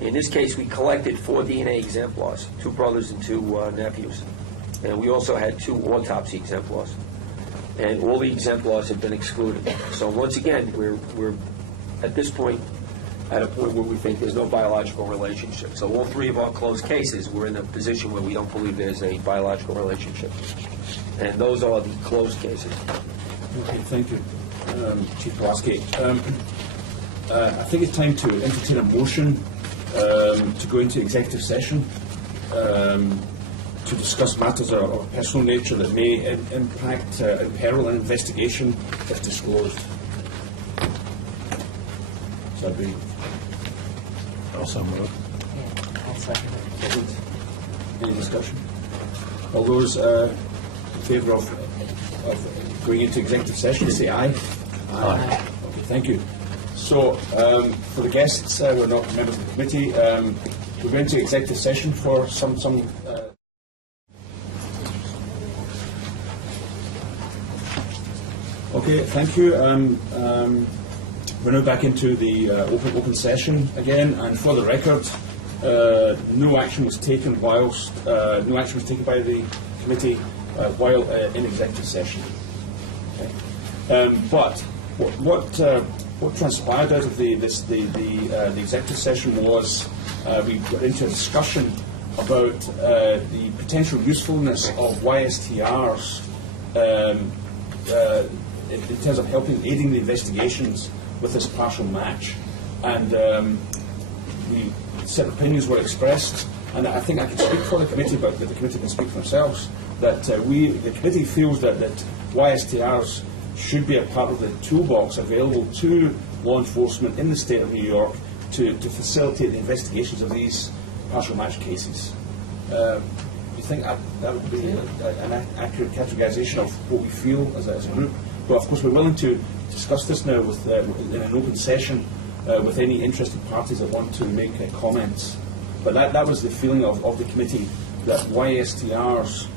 In this case, we collected 4 DNA exemplars, 2 brothers and 2 nephews. And we also had 2 autopsy exemplars. And all the exemplars have been excluded. So once again, we're at this point at a point where we think there's no biological relationship. So all 3 of our closed cases, we're in a position where we don't believe there's a biological relationship. And those are the closed cases. Okay, thank you, Chief Pulaski. I think it's time to entertain a motion to go into executive session to discuss matters of personal nature that may impact, imperil an investigation if disclosed. So I'd be... Also move. I'll second it. Any discussion? All those in favour of going into executive session, say aye. Aye. Okay, thank you. So, for the guests, we're not members of the committee. We're going to executive session for some. Okay, thank you. We're now back into the open session again, and for the record, no action was taken by the committee while in executive session. Okay. But what transpired out of the executive session was we got into a discussion about the potential usefulness of YSTRs in terms of aiding the investigations with this partial match, and certain opinions were expressed, and I think I can speak for the committee, but the committee can speak for themselves, that the committee feels that YSTRs should be a part of the toolbox available to law enforcement in the state of New York to facilitate the investigations of these partial match cases. You think that would be an accurate categorization of what we feel as a group? But of course, we're willing to discuss this now in an open session with any interested parties that want to make comments. But that was the feeling of the committee, that YSTRs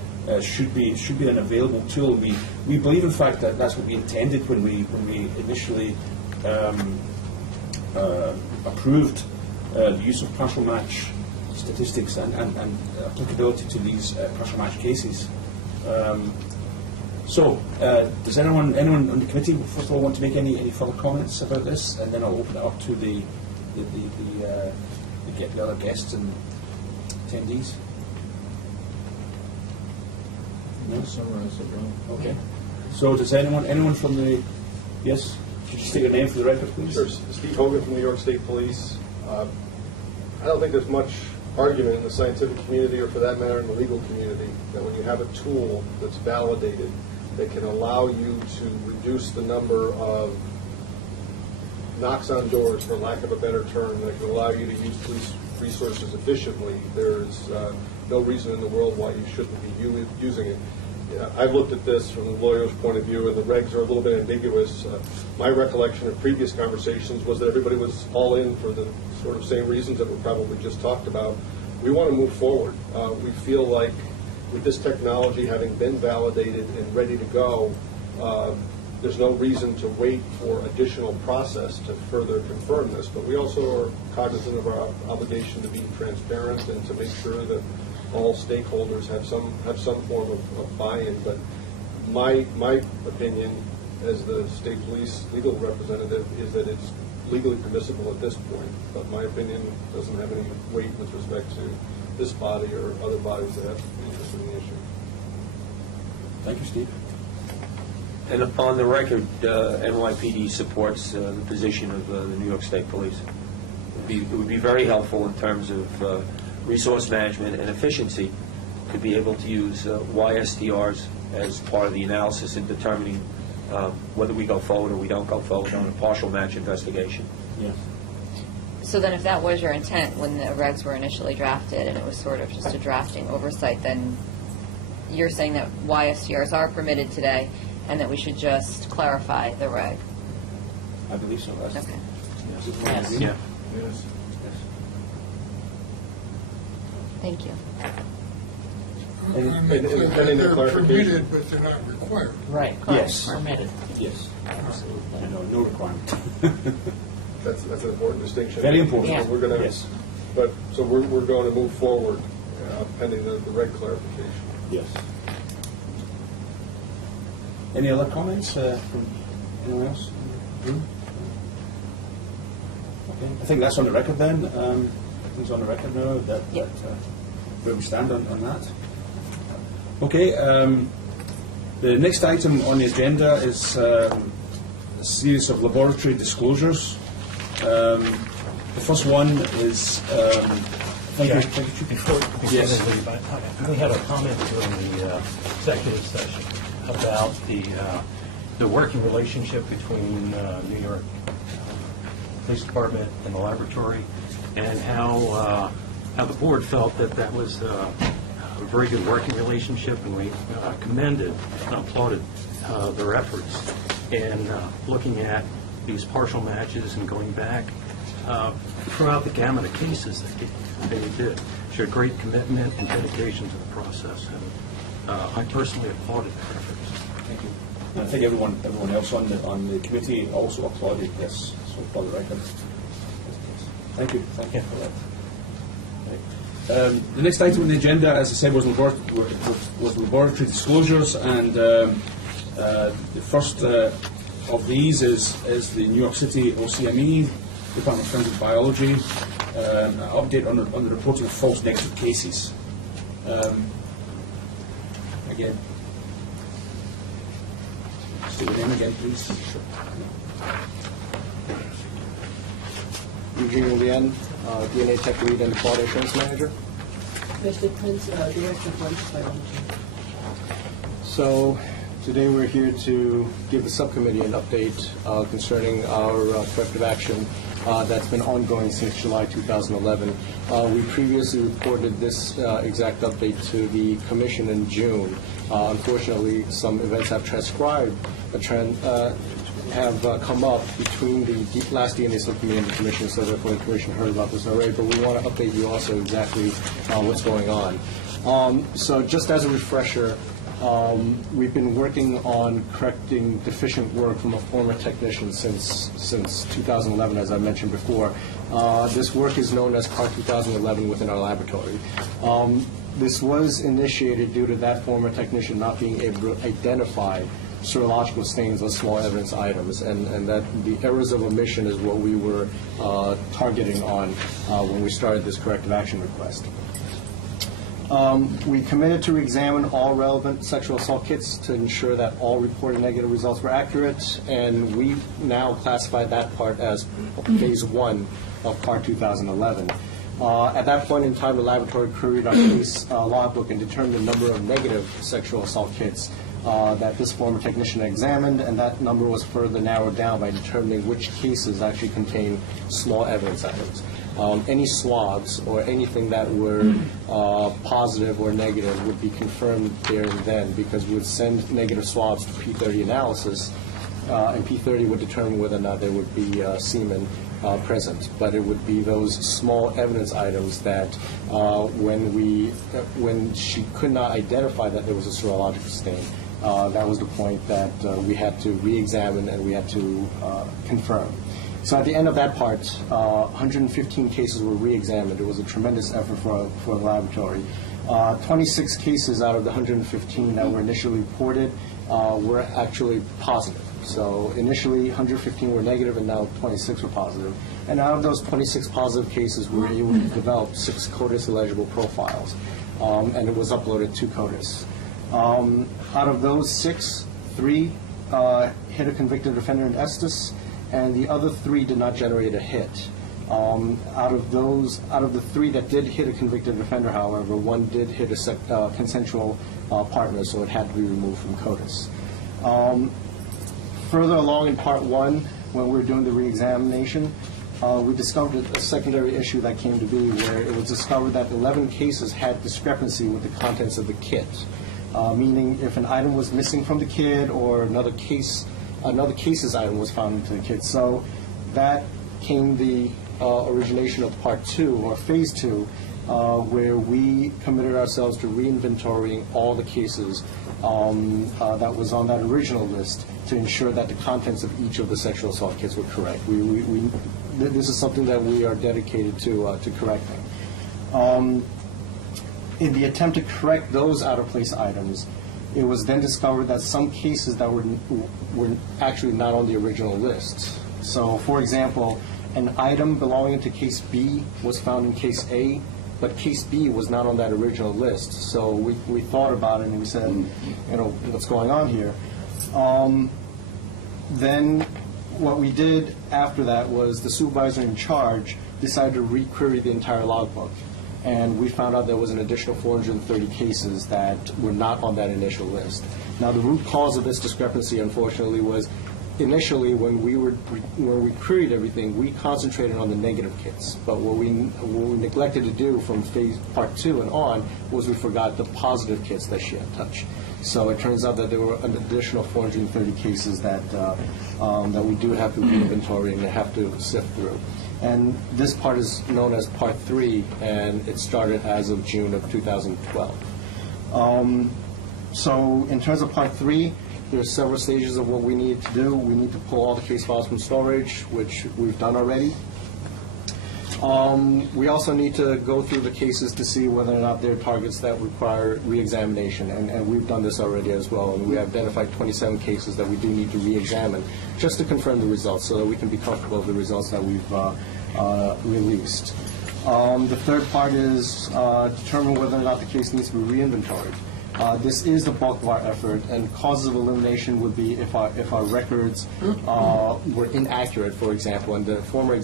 should be an available tool. We believe, in fact, that that's what we intended when we initially approved the use of partial match statistics and applicability to these partial match cases. So, does anyone on the committee, first of all, want to make any further comments about this, and then I'll open it up to the other guests and attendees? No? Summarize it, Ron. Okay. So, does anyone from the... Yes? Could you state your name for the record, please? Sure. Steve Hogan from New York State Police. I don't think there's much argument in the scientific community, or for that matter in the legal community, that when you have a tool that's validated, that can allow you to reduce the number of knocks on doors, for lack of a better term, that can allow you to use police resources efficiently, there's no reason in the world why you shouldn't be using it. I've looked at this from the lawyer's point of view, and the regs are a little bit ambiguous. My recollection of previous conversations was that everybody was all in for the sort of same reasons that were probably just talked about. We want to move forward. We feel like with this technology having been validated and ready to go, there's no reason to wait for additional process to further confirm this. But we also are cognizant of our obligation to be transparent and to make sure that all stakeholders have some form of buy-in. But my opinion as the state police legal representative is that it's legally permissible at this point. But my opinion doesn't have any weight with respect to this body or other bodies that have interest in the issue. Thank you, Steve. And on the record, NYPD supports the position of the New York State Police. It would be very helpful in terms of resource management and efficiency to be able to use YSTRs as part of the analysis in determining whether we go forward or we don't go forward on a partial match investigation. Yeah. So then if that was your intent when the regs were initially drafted and it was sort of just a drafting oversight, then you're saying that YSTRs are permitted today and that we should just clarify the reg? I believe so. That's Okay. Yes. Yeah. Yes. Thank you. And pending the They're clarification. permitted, but they're not required. Right. Yes. Permitted. Yes. No requirement. That's an important distinction. Very important. Yeah. So we're going to, Yes. but so we're going to move forward pending the reg clarification. Yes. Any other comments from anyone else in the room? Okay. I think that's on the record then. Everything's on the record now. Yep. Where we stand on that. Okay. The next item on the agenda is a series of laboratory disclosures. The first one is. Thank you. Thank you. Before Yes. they leave, we had a comment during the executive session about the working relationship between New York Police Department and the laboratory, and how the board felt that was a very good working relationship, and we commended and applauded their efforts in looking at these partial matches and going back throughout the gamut of cases that they did. Showed great commitment and dedication to the process, and I personally applauded their efforts. Thank you. And I think everyone else on the committee also applauded this. So for the record. Thank you. Thank you for that. Right. The next item on the agenda, as I said, was laboratory disclosures, and the first of these is the New York City OCME, Department of Forensic Biology, an update on the reporting of false negative cases. Again, state your name again, please. Eugene Lien, DNA Tech Lead and Quality Assurance Manager. Mr. Prince, Director of Forensic Biology. So today we're here to give the subcommittee an update concerning our corrective action that's been ongoing since July 2011. We previously reported this exact update to the Commission in June. Unfortunately, some events have transcribed, have come up between the last DNA subcommittee and the Commission, so therefore the Commission heard about this already, but we want to update you also exactly what's going on. So just as a refresher, we've been working on correcting deficient work from a former technician since 2011, as I mentioned before. This work is known as CAR 2011 within our laboratory. This was initiated due to that former technician not being able to identify serological stains on small evidence items, and that the errors of omission is what we were targeting on when we started this corrective action request. We committed to re-examine all relevant sexual assault kits to ensure that all reported negative results were accurate, and we now classify that part as phase 1 of CAR 2011. At that point in time, the laboratory queried our case logbook and determined the number of negative sexual assault kits that this former technician examined, and that number was further narrowed down by determining which cases actually contain small evidence items. Any swabs or anything that were positive or negative would be confirmed there and then, because we would send negative swabs to P30 analysis, and P30 would determine whether or not there would be semen present. But it would be those small evidence items that when she could not identify that there was a serological stain, that was the point that we had to re-examine and we had to confirm. So at the end of that part, 115 cases were re-examined. It was a tremendous effort for the laboratory. 26 cases out of the 115 that were initially reported were actually positive. So initially 115 were negative and now 26 were positive. And out of those 26 positive cases, we were able to develop 6 CODIS eligible profiles, and it was uploaded to CODIS. Out of those 6, 3 hit a convicted offender in Estes, and the other 3 did not generate a hit. Out of the 3 that did hit a convicted offender, however, 1 did hit a consensual partner, so it had to be removed from CODIS. Further along in part 1, when we were doing the re-examination, we discovered a secondary issue that came to be, where it was discovered that 11 cases had discrepancy with the contents of the kit, meaning if an item was missing from the kit or another case's item was found into the kit. So that came the origination of part 2, or phase 2, where we committed ourselves to re-inventorying all the cases that was on that original list to ensure that the contents of each of the sexual assault kits were correct. This is something that we are dedicated to correcting. In the attempt to correct those out-of-place items, it was then discovered that some cases that were actually not on the original list. So, for example, an item belonging to case B was found in case A, but case B was not on that original list. So we thought about it and we said, what's going on here? Then what we did after that was the supervisor in charge decided to re-query the entire logbook. And we found out there was an additional 430 cases that were not on that initial list. Now, the root cause of this discrepancy, unfortunately, was initially when we queried everything, we concentrated on the negative kits. But what we neglected to do from part 2 and on was we forgot the positive kits that she had touched. So it turns out that there were an additional 430 cases that we do have to re-inventory and have to sift through. And this part is known as Part 3, and it started as of June of 2012. So in terms of Part 3, there are several stages of what we need to do. We need to pull all the case files from storage, which we've done already. We also need to go through the cases to see whether or not there are targets that require re-examination, and we've done this already as well. And we identified 27 cases that we do need to re-examine just to confirm the results so that we can be comfortable with the results that we've released. The third part is determine whether or not the case needs to be re-inventoried. This is a bulk of our effort, and causes of elimination would be if our records were inaccurate, for example, and the former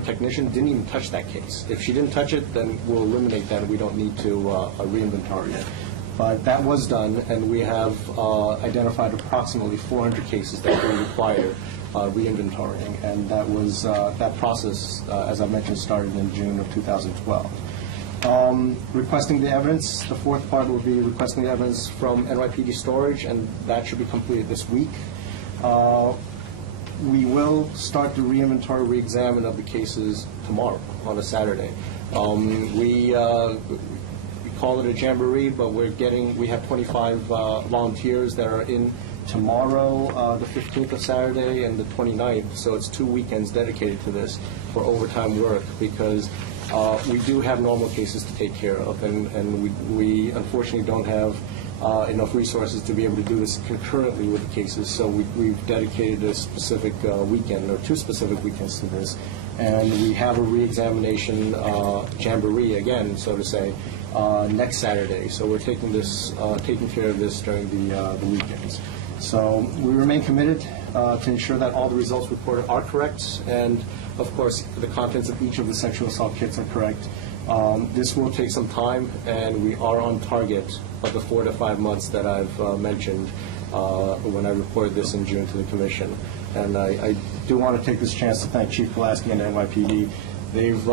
technician didn't even touch that case. If she didn't touch it, then we'll eliminate that, and we don't need to re-inventory it. But that was done, and we have identified approximately 400 cases that will require re-inventorying, and that process, as I mentioned, started in June of 2012. Requesting the evidence, the fourth part will be requesting the evidence from NYPD storage, and that should be completed this week. We will start the re-inventory, re-examine of the cases tomorrow on a Saturday. We call it a jamboree, but we have 25 volunteers that are in tomorrow, the 15th of Saturday, and the 29th, so it's 2 weekends dedicated to this for overtime work, because we do have normal cases to take care of, and we unfortunately don't have enough resources to be able to do this concurrently with the cases, so we've dedicated a specific weekend, or 2 specific weekends to this, and we have a re-examination jamboree, again, so to say, next Saturday, so we're taking care of this during the weekends. So we remain committed to ensure that all the results reported are correct, and of course, the contents of each of the sexual assault kits are correct. This will take some time, and we are on target of the 4 to 5 months that I've mentioned when I reported this in June to the Commission. And I do want to take this chance to thank Chief Pulaski and NYPD. They've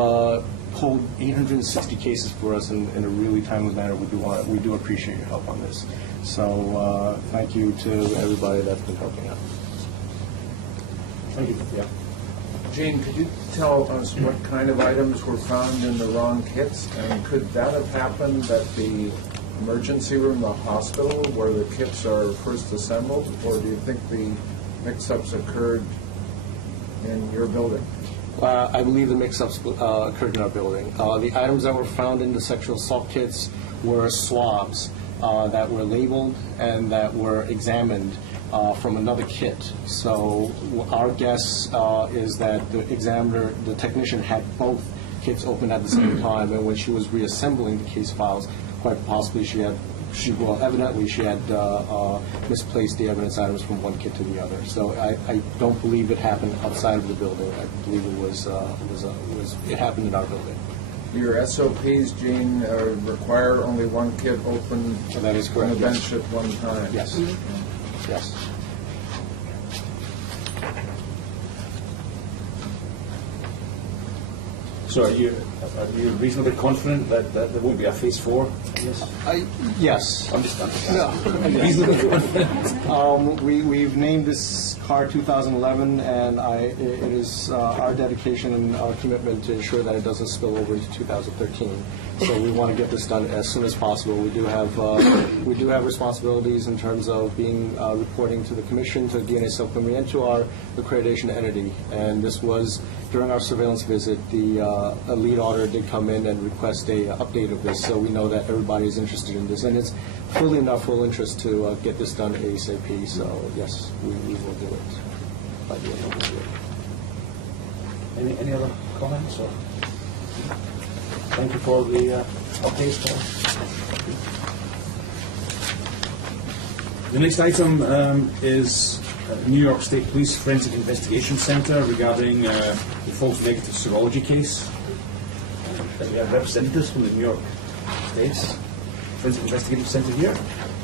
pulled 860 cases for us in a really timely manner. We do appreciate your help on this. So thank you to everybody that's been helping out. Thank you. Yeah. Gene, could you tell us what kind of items were found in the wrong kits? And could that have happened at the emergency room, the hospital, where the kits are first assembled? Or do you think the mix-ups occurred in your building? I believe the mix-ups occurred in our building. The items that were found in the sexual assault kits were swabs that were labeled and that were examined from another kit. So our guess is that the examiner, the technician, had both kits open at the same time, and when she was reassembling the case files, quite possibly she had misplaced the evidence items from one kit to the other. So I don't believe it happened outside of the building. I believe it happened in our building. Your SOPs, Gene, require only one kit open That is correct, on the yes. bench at one time? Yes. Yes. So are you reasonably confident that there won't be a phase 4? Yes. I'm just No. reasonably confident. We've named this car 2011, and it is our dedication and our commitment to ensure that it doesn't spill over into 2013. So we want to get this done as soon as possible. We do have responsibilities in terms of reporting to the Commission, to the DNA Subcommittee, and to our accreditation entity. And this was during our surveillance visit. A lead auditor did come in and request a update of this, so we know that everybody is interested in this, and it's fully in our full interest to get this done ASAP. So yes, we will do it by the end of this year. Any other comments? Or? Thank you for the updates, Paul. The next item is New York State Police Forensic Investigation Center regarding the false negative serology case. We have representatives from the New York State's Forensic Investigative Center here.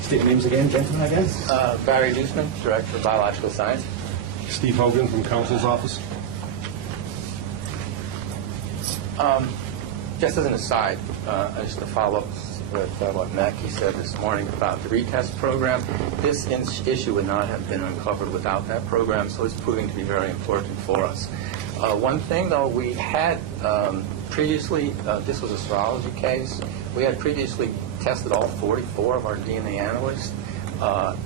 State your names again, gentlemen, I guess. Barry Dusman, Director of Biological Science. Steve Hogan from Counsel's Office. Just as an aside, just to follow up with what Mackie said this morning about the retest program, this issue would not have been uncovered without that program, so it's proving to be very important for us. One thing, though, we had previously, this was a serology case, we had previously tested all 44 of our DNA analysts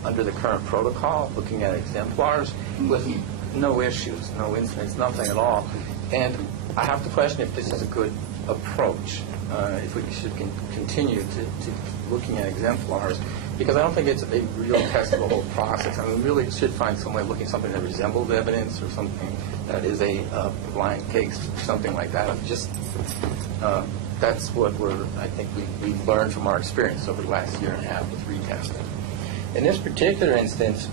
under the current protocol, looking at exemplars, with no issues, no incidents, nothing at all. And I have to question if this is a good approach, if we should continue to looking at exemplars, because I don't think it's a real test of the whole process. I mean, we really should find some way of looking at something that resembles evidence or something that is a blind case, something like that. That's what I think we've learned from our experience over the last year and a half with retesting. In this particular instance,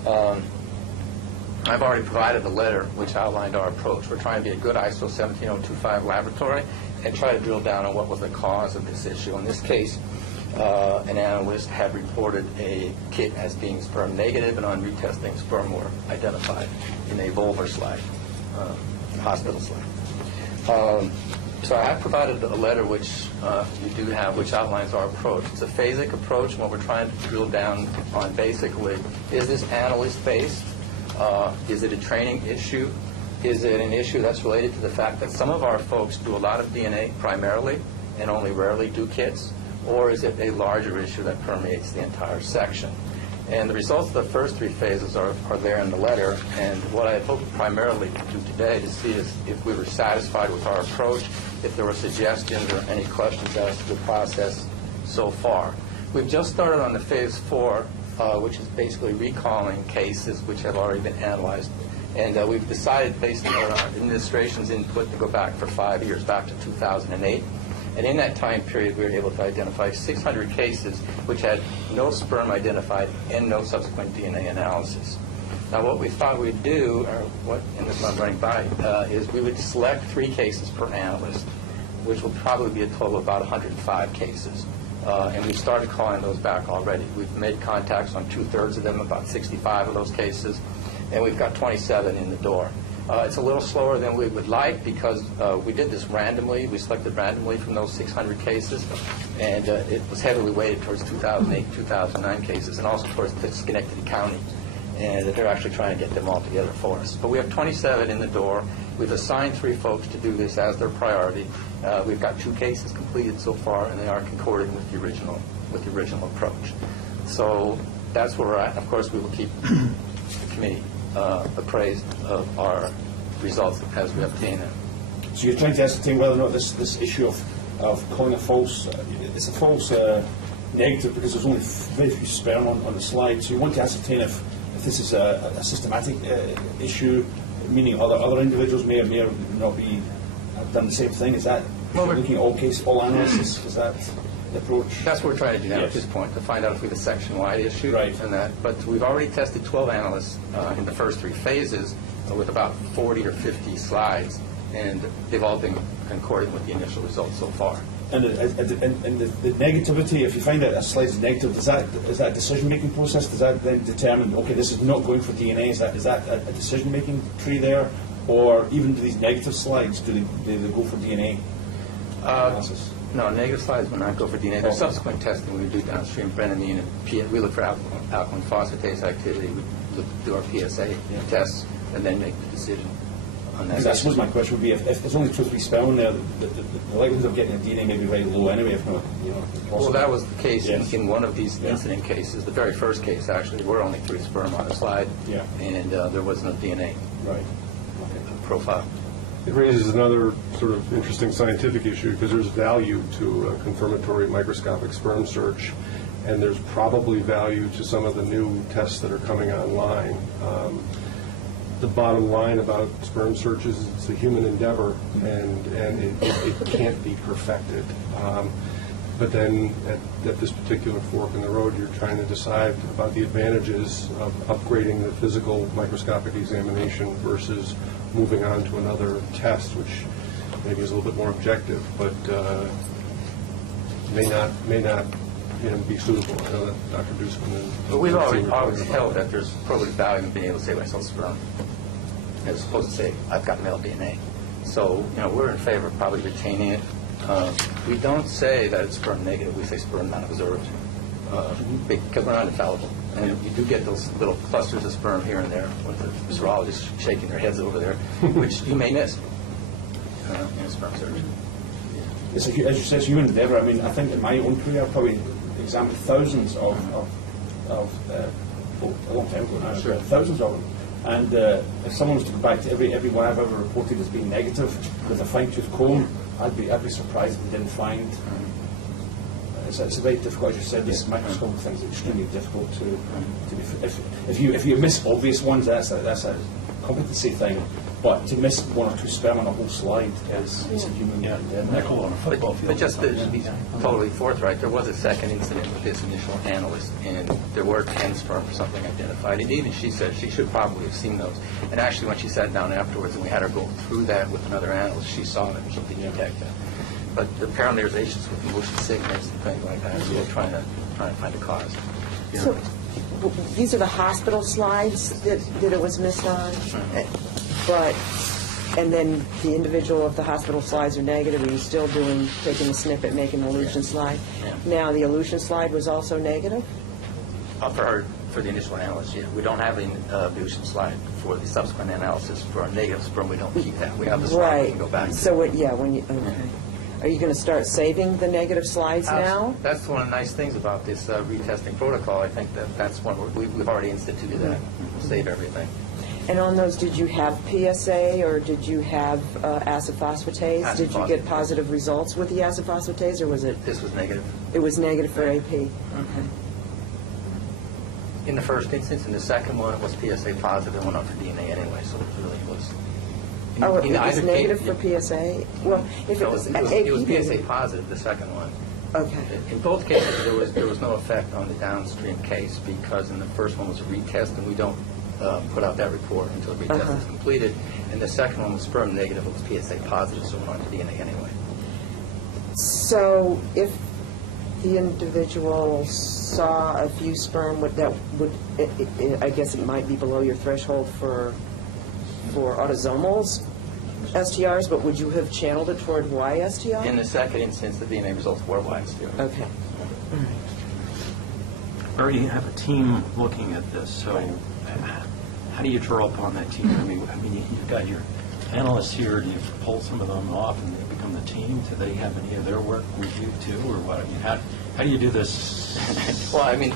I've already provided a letter which outlined our approach. We're trying to be a good ISO 17025 laboratory and try to drill down on what was the cause of this issue. In this case, an analyst had reported a kit as being sperm negative, and on retesting, sperm were identified in a vulvar slag, hospital slag. So I have provided a letter which you do have, which outlines our approach. It's a phasic approach, and what we're trying to drill down on basically, is this analyst-based? Is it a training issue? Is it an issue that's related to the fact that some of our folks do a lot of DNA primarily and only rarely do kits? Or is it a larger issue that permeates the entire section? And the results of the first three phases are there in the letter. And what I hope primarily to do today to see is if we were satisfied with our approach, if there were suggestions or any questions as to the process so far. We've just started on the phase 4, which is basically recalling cases which have already been analyzed. And we've decided, based on our administration's input, to go back for 5 years, back to 2008. And in that time period, we were able to identify 600 cases which had no sperm identified and no subsequent DNA analysis. Now, what we thought we'd do, or what, and this is what I'm running by, is we would select 3 cases per analyst, which will probably be a total of about 105 cases. And we started calling those back already. We've made contacts on 2/3 of them, about 65 of those cases, and we've got 27 in the door. It's a little slower than we would like because we did this randomly. We selected randomly from those 600 cases, and it was heavily weighted towards 2008, 2009 cases, and also towards Schenectady County. And they're actually trying to get them all together for us. But we have 27 in the door. We've assigned 3 folks to do this as their priority. We've got 2 cases completed so far, and they are concording with the original approach. So that's where we're at. Of course, we will keep the committee appraised of our results as we obtain them. So you're trying to ascertain whether or not this issue of calling a false, it's a false negative because there's only very few sperm on the slide. So you want to ascertain if this is a systematic issue, meaning other individuals may or may not be have done the same thing. Is that looking at all analysis? Is that the approach? That's what we're trying to do now at this point, to find out if we have a section-wide issue and that. But we've already tested 12 analysts in the first 3 phases with about 40 or 50 slides, and they've all been concordant with the initial results so far. And the negativity, if you find out a slide is negative, is that a decision-making process? Does that then determine, okay, this is not going for DNA? Is that a decision-making tree there? Or even do these negative slides, do they go for DNA analysis? No, negative slides will not go for DNA. There's subsequent testing we do downstream, brenamine, and we look for alkaline phosphatase activity. We do our PSA tests and then make the decision on that. Because I suppose my question would be, if there's only 2 or 3 sperm there, the likelihood of getting a DNA may be very low anyway, if not, possible. Well, that was the case in one of these incident cases. The very first case, actually, there were only 3 sperm on the slide, and there was no DNA profile. It raises another sort of interesting scientific issue because there's value to a confirmatory microscopic sperm search, and there's probably value to some of the new tests that are coming online. The bottom line about sperm searches is it's a human endeavor, and it can't be perfected. But then at this particular fork in the road, you're trying to decide about the advantages of upgrading the physical microscopic examination versus moving on to another test, which maybe is a little bit more objective, but may not be suitable. I know that Dr. Duesman and... But we've always held that there's probably value in being able to say myself sperm, as opposed to say, I've got male DNA. So, we're in favor of probably retaining it. We don't say that it's sperm negative, we say sperm not observed, because we're not infallible. And you do get those little clusters of sperm here and there, with the serologists shaking their heads over there, which you may miss in a sperm search. As you said, it's human endeavour. I mean, I think in my own career, I've probably examined thousands of a long time ago now, thousands of them. And if someone was to go back to every one I've ever reported as being negative with a fine-tooth comb, I'd be surprised if they didn't find. It's a very difficult, as you said, this microscopic things are extremely difficult to be. If you miss obvious ones, that's a competency thing. But to miss 1 or 2 sperm on a whole slide is a human endeavor. But just to be totally forthright, there was a second incident with this initial analyst, and there were 10 sperm or something identified. And even she said she should probably have seen those. And actually, when she sat down afterwards and we had her go through that with another analyst, she saw them. She didn't detect that. But apparently there's issues with motion sickness and things like that, so we're trying to find a cause. So these are the hospital slides that it was missed on? And then the individual, if the hospital slides are negative, are you still taking a snippet, making an elution slide? Now, the elution slide was also negative? For the initial analysis, we don't have an elution slide for the subsequent analysis. For our negative sperm, we don't keep that. We have the slide we can go back to. So, okay. Are you going to start saving the negative slides now? That's one of the nice things about this retesting protocol. I think that's one we've already instituted that. We'll save everything. And on those, did you have PSA or did you have acid phosphatase? Did you get positive results with the acid phosphatase, or was it? This was negative. It was negative for AP. Okay. In the first instance, in the second one, it was PSA positive and went on for DNA anyway, so it really was Oh, In it was either negative case- for PSA? Well, if it was it was AP PSA positive, the second one. Okay. In both cases, there was no effect on the downstream case because in the first one was a retest, and we don't put out that report until the retest is completed. And the second one was sperm negative, it was PSA positive, so it went on to DNA anyway. So if the individual saw a few sperm, I guess it might be below your threshold for autosomal STRs, but would you have channeled it toward Y STR? In the second instance, the DNA results were YSTR. Okay. I already have a team looking at this, so how do you draw upon that team? I mean, you've got your analysts here. Do you pull some of them off and they become the team? Do they have any of their work with you too, or what? I mean, how do you do this? Well, I mean,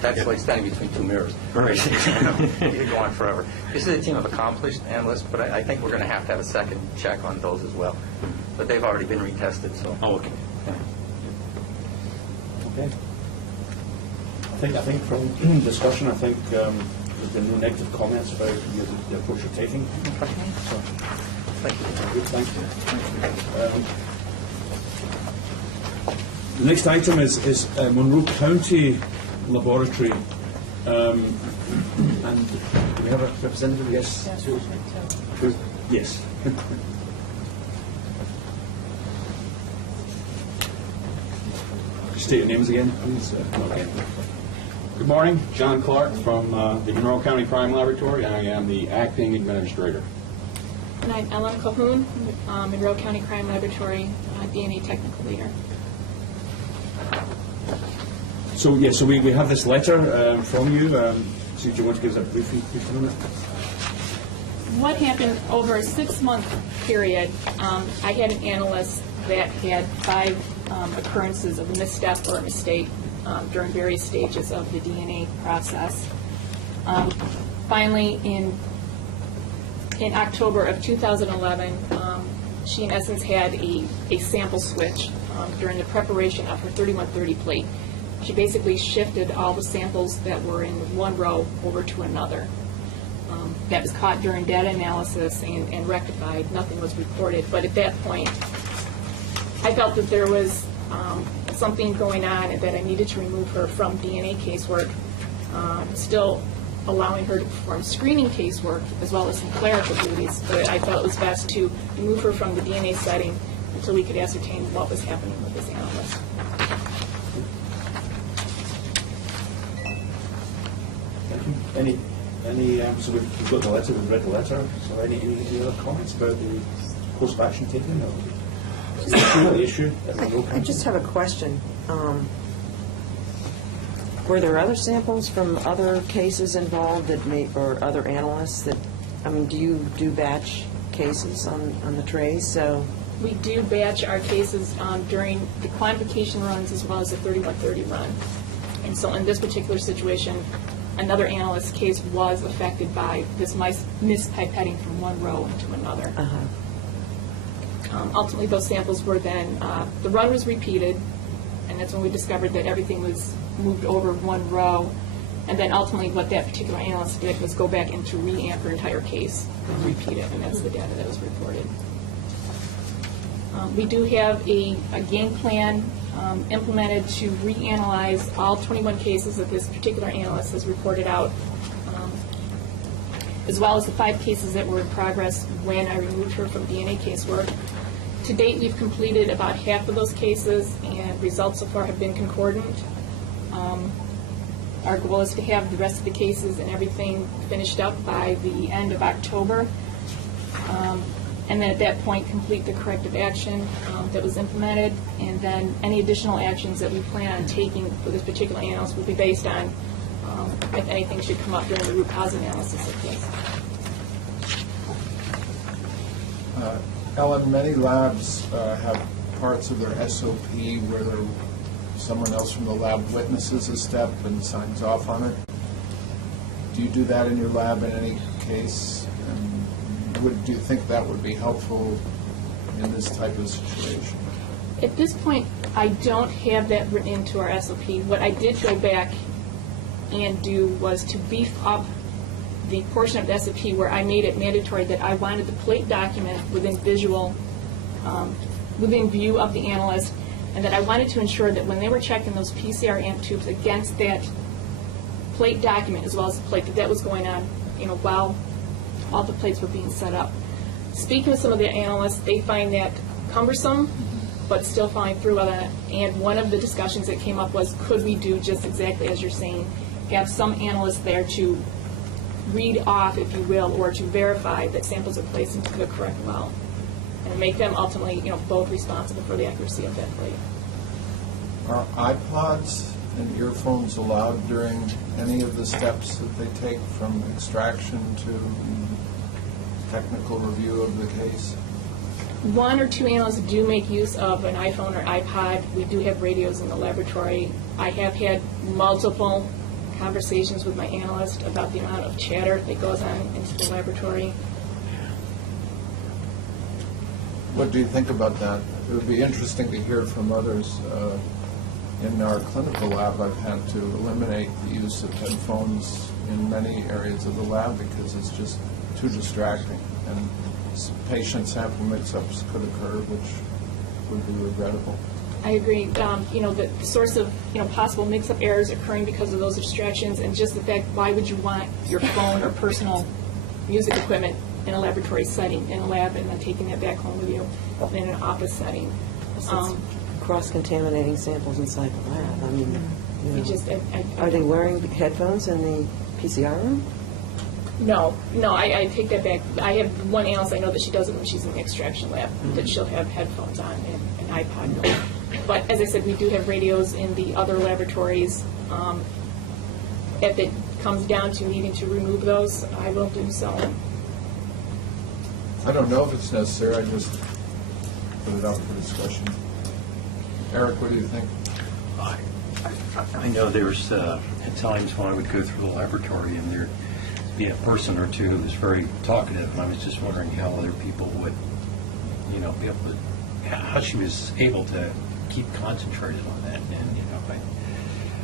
that's like standing between two mirrors. Right. You could go on forever. This is a team of accomplished analysts, but I think we're going to have a second check on those as well. But they've already been retested, so. Oh, okay. Okay. I think from discussion, I think there's been no negative comments about the approach you're taking. So, Thank you. good, thank you. The next item is Monroe County Laboratory. And do we have a representative? Yes. Yes. State your names again, please. Okay. Good morning, John Clark from the Monroe County Crime Laboratory. I am the acting administrator. And I'm Ellen Cahoon, Monroe County Crime Laboratory DNA technical leader. So, yeah, so we have this letter from you. So do you want to give us a briefing on it? What happened over a 6-month period, I had an analyst that had 5 occurrences of a misstep or a mistake during various stages of the DNA process. Finally, in October of 2011, she in essence had a sample switch during the preparation of her 3130 plate. She basically shifted all the samples that were in one row over to another. That was caught during data analysis and rectified. Nothing was reported. But at that point, I felt that there was something going on and that I needed to remove her from DNA casework, still allowing her to perform screening casework as well as some clerical duties. But I felt it was best to remove her from the DNA setting until we could ascertain what was happening with this analyst. Thank you. So we've got the letter, we've read the letter. So any other comments about the course of action taken or the issue? I just have a question. Were there other samples from other cases involved or other analysts that, do you do batch cases on the trays? So We do batch our cases during the quantification runs as well as the 3130 run. And so in this particular situation, another analyst's case was affected by this mispipetting from one row into another. Ultimately, those samples were then, the run was repeated, and that's when we discovered that everything was moved over one row. And then ultimately, what that particular analyst did was go back and to re-amp her entire case and repeat it, and that's the data that was reported. We do have a game plan implemented to reanalyze all 21 cases that this particular analyst has reported out, as well as the 5 cases that were in progress when I removed her from DNA casework. To date, we've completed about half of those cases, and results so far have been concordant. Our goal is to have the rest of the cases and everything finished up by the end of October. And then at that point, complete the corrective action that was implemented, and then any additional actions that we plan on taking for this particular analyst will be based on if anything should come up during the root cause analysis of this. Ellen, many labs have parts of their SOP where someone else from the lab witnesses a step and signs off on it. Do you do that in your lab in any case? Do you think that would be helpful in this type of situation? At this point, I don't have that written into our SOP. What I did go back and do was to beef up the portion of the SOP where I made it mandatory that I wanted the plate document within within view of the analyst, and that I wanted to ensure that when they were checking those PCR amp tubes against that plate document, as well as the plate, that was going on, while all the plates were being set up. Speaking with some of the analysts, they find that cumbersome, but still following through on it. And one of the discussions that came up was, could we do just exactly as you're saying, have some analysts there to read off, if you will, or to verify that samples are placed into the correct well, and make them ultimately, both responsible for the accuracy of that plate. Are iPods and earphones allowed during any of the steps that they take from extraction to technical review of the case? One or two analysts do make use of an iPhone or iPod. We do have radios in the laboratory. I have had multiple conversations with my analyst about the amount of chatter that goes on into the laboratory. What do you think about that? It would be interesting to hear from others. In our clinical lab, I've had to eliminate the use of headphones in many areas of the lab because it's just too distracting, and patient sample mix-ups could occur, which would be regrettable. I agree. The source of possible mix-up errors occurring because of those distractions, and just the fact, why would you want your phone or personal music equipment in a laboratory setting, in a lab, and then taking that back home with you in an office setting? Cross-contaminating samples inside the lab. I mean, Are they wearing headphones in the PCR room? No, I take that back. I have one analyst I know that she does it when she's in the extraction lab, that she'll have headphones on and an iPod. But as I said, we do have radios in the other laboratories. If it comes down to needing to remove those, I will do so. I don't know if it's necessary. I just put it out for discussion. Eric, what do you think? I know there's at times when I would go through the laboratory and there'd be a person or two who was very talkative, and I was just wondering how other people would, be able to, how she was able to keep concentrated on that. And,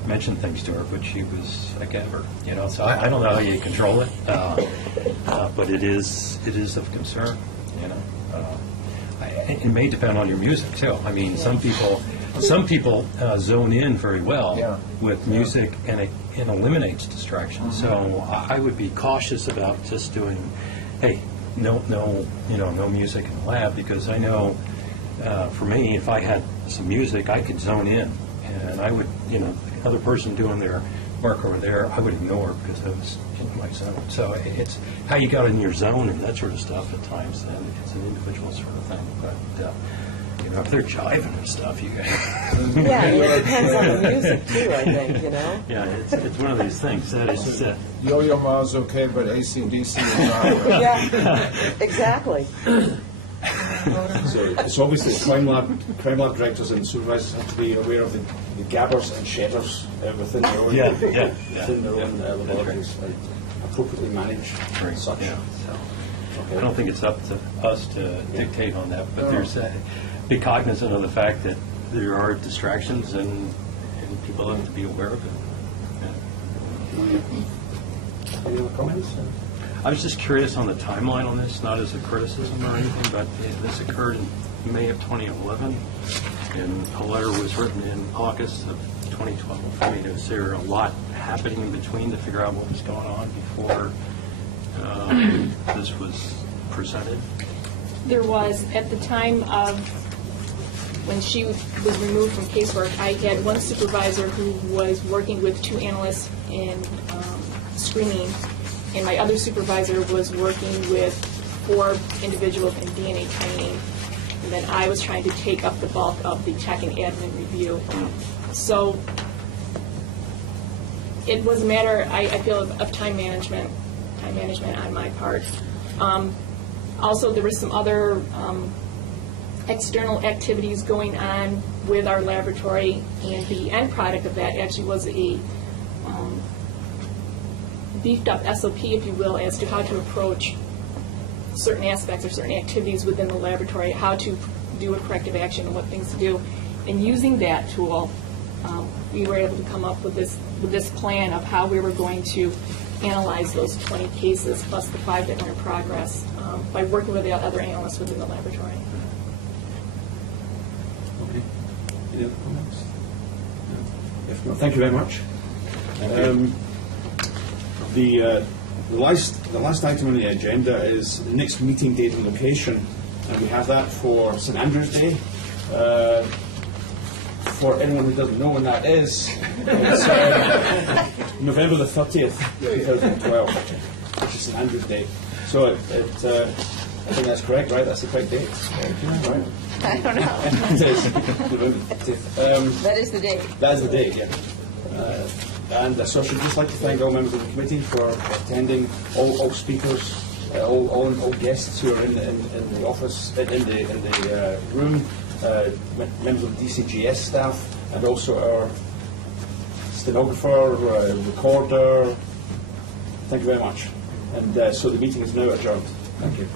I mentioned things to her, but she was a gabber, so I don't know how you control it, but it is of concern, it may depend on your music too. I mean, some people zone in very well with music, and it eliminates distractions. So I would be cautious about just doing, hey, no music in the lab, because I know for me, if I had some music, I could zone in, and I would, the other person doing their work over there, I would ignore because I was in my zone. So it's how you got in your zone and that sort of stuff at times, and it's an individual sort of thing. But if they're jiving and stuff, you guys. Yeah, it depends on the music too, I think, Yeah, it's one of these things. That is Yo-Yo Ma's okay, but AC/DC is not. Yeah, exactly. So it's obviously crime lab directors and supervisors have to be aware of the gabbers and shedders within their own within their own laboratories, appropriately manage such. Yeah. So I don't think it's up to us to dictate on that, but there's be cognizant of the fact that there are distractions, and people have to be aware of it. Any other comments? I was just curious on the timeline on this, not as a criticism or anything, but this occurred in May of 2011, and a letter was written in August of 2012. I mean, is there a lot happening in between to figure out what was going on before this was presented? There was, at the time of when she was removed from casework, I had one supervisor who was working with two analysts in screening, and my other supervisor was working with 4 individuals in DNA training, and then I was trying to take up the bulk of the tech and admin review. So it was a matter, I feel, of time management on my part. Also, there were some other external activities going on with our laboratory, and the end product of that actually was a beefed up SOP, if you will, as to how to approach certain aspects or certain activities within the laboratory, how to do a corrective action and what things to do. And using that tool, we were able to come up with this plan of how we were going to analyze those 20 cases plus the 5 that were in progress by working with the other analysts within the laboratory. Okay. Any other comments? No. If not, thank you very much. The last item on the agenda is the next meeting date and location, and we have that for St Andrew's Day. For anyone who doesn't know when that is, it's November the 30th, 2012, which is St Andrew's Day. So I think that's correct, right? That's the correct date? Right? I don't know. It is. November 30th. That is the date. That is the date, yeah. And so I should just like to thank all members of the committee for attending, all speakers, all guests who are in the office, in the room, members of the DCGS staff, and also our stenographer, recorder. Thank you very much. And so the meeting is now adjourned. Thank you.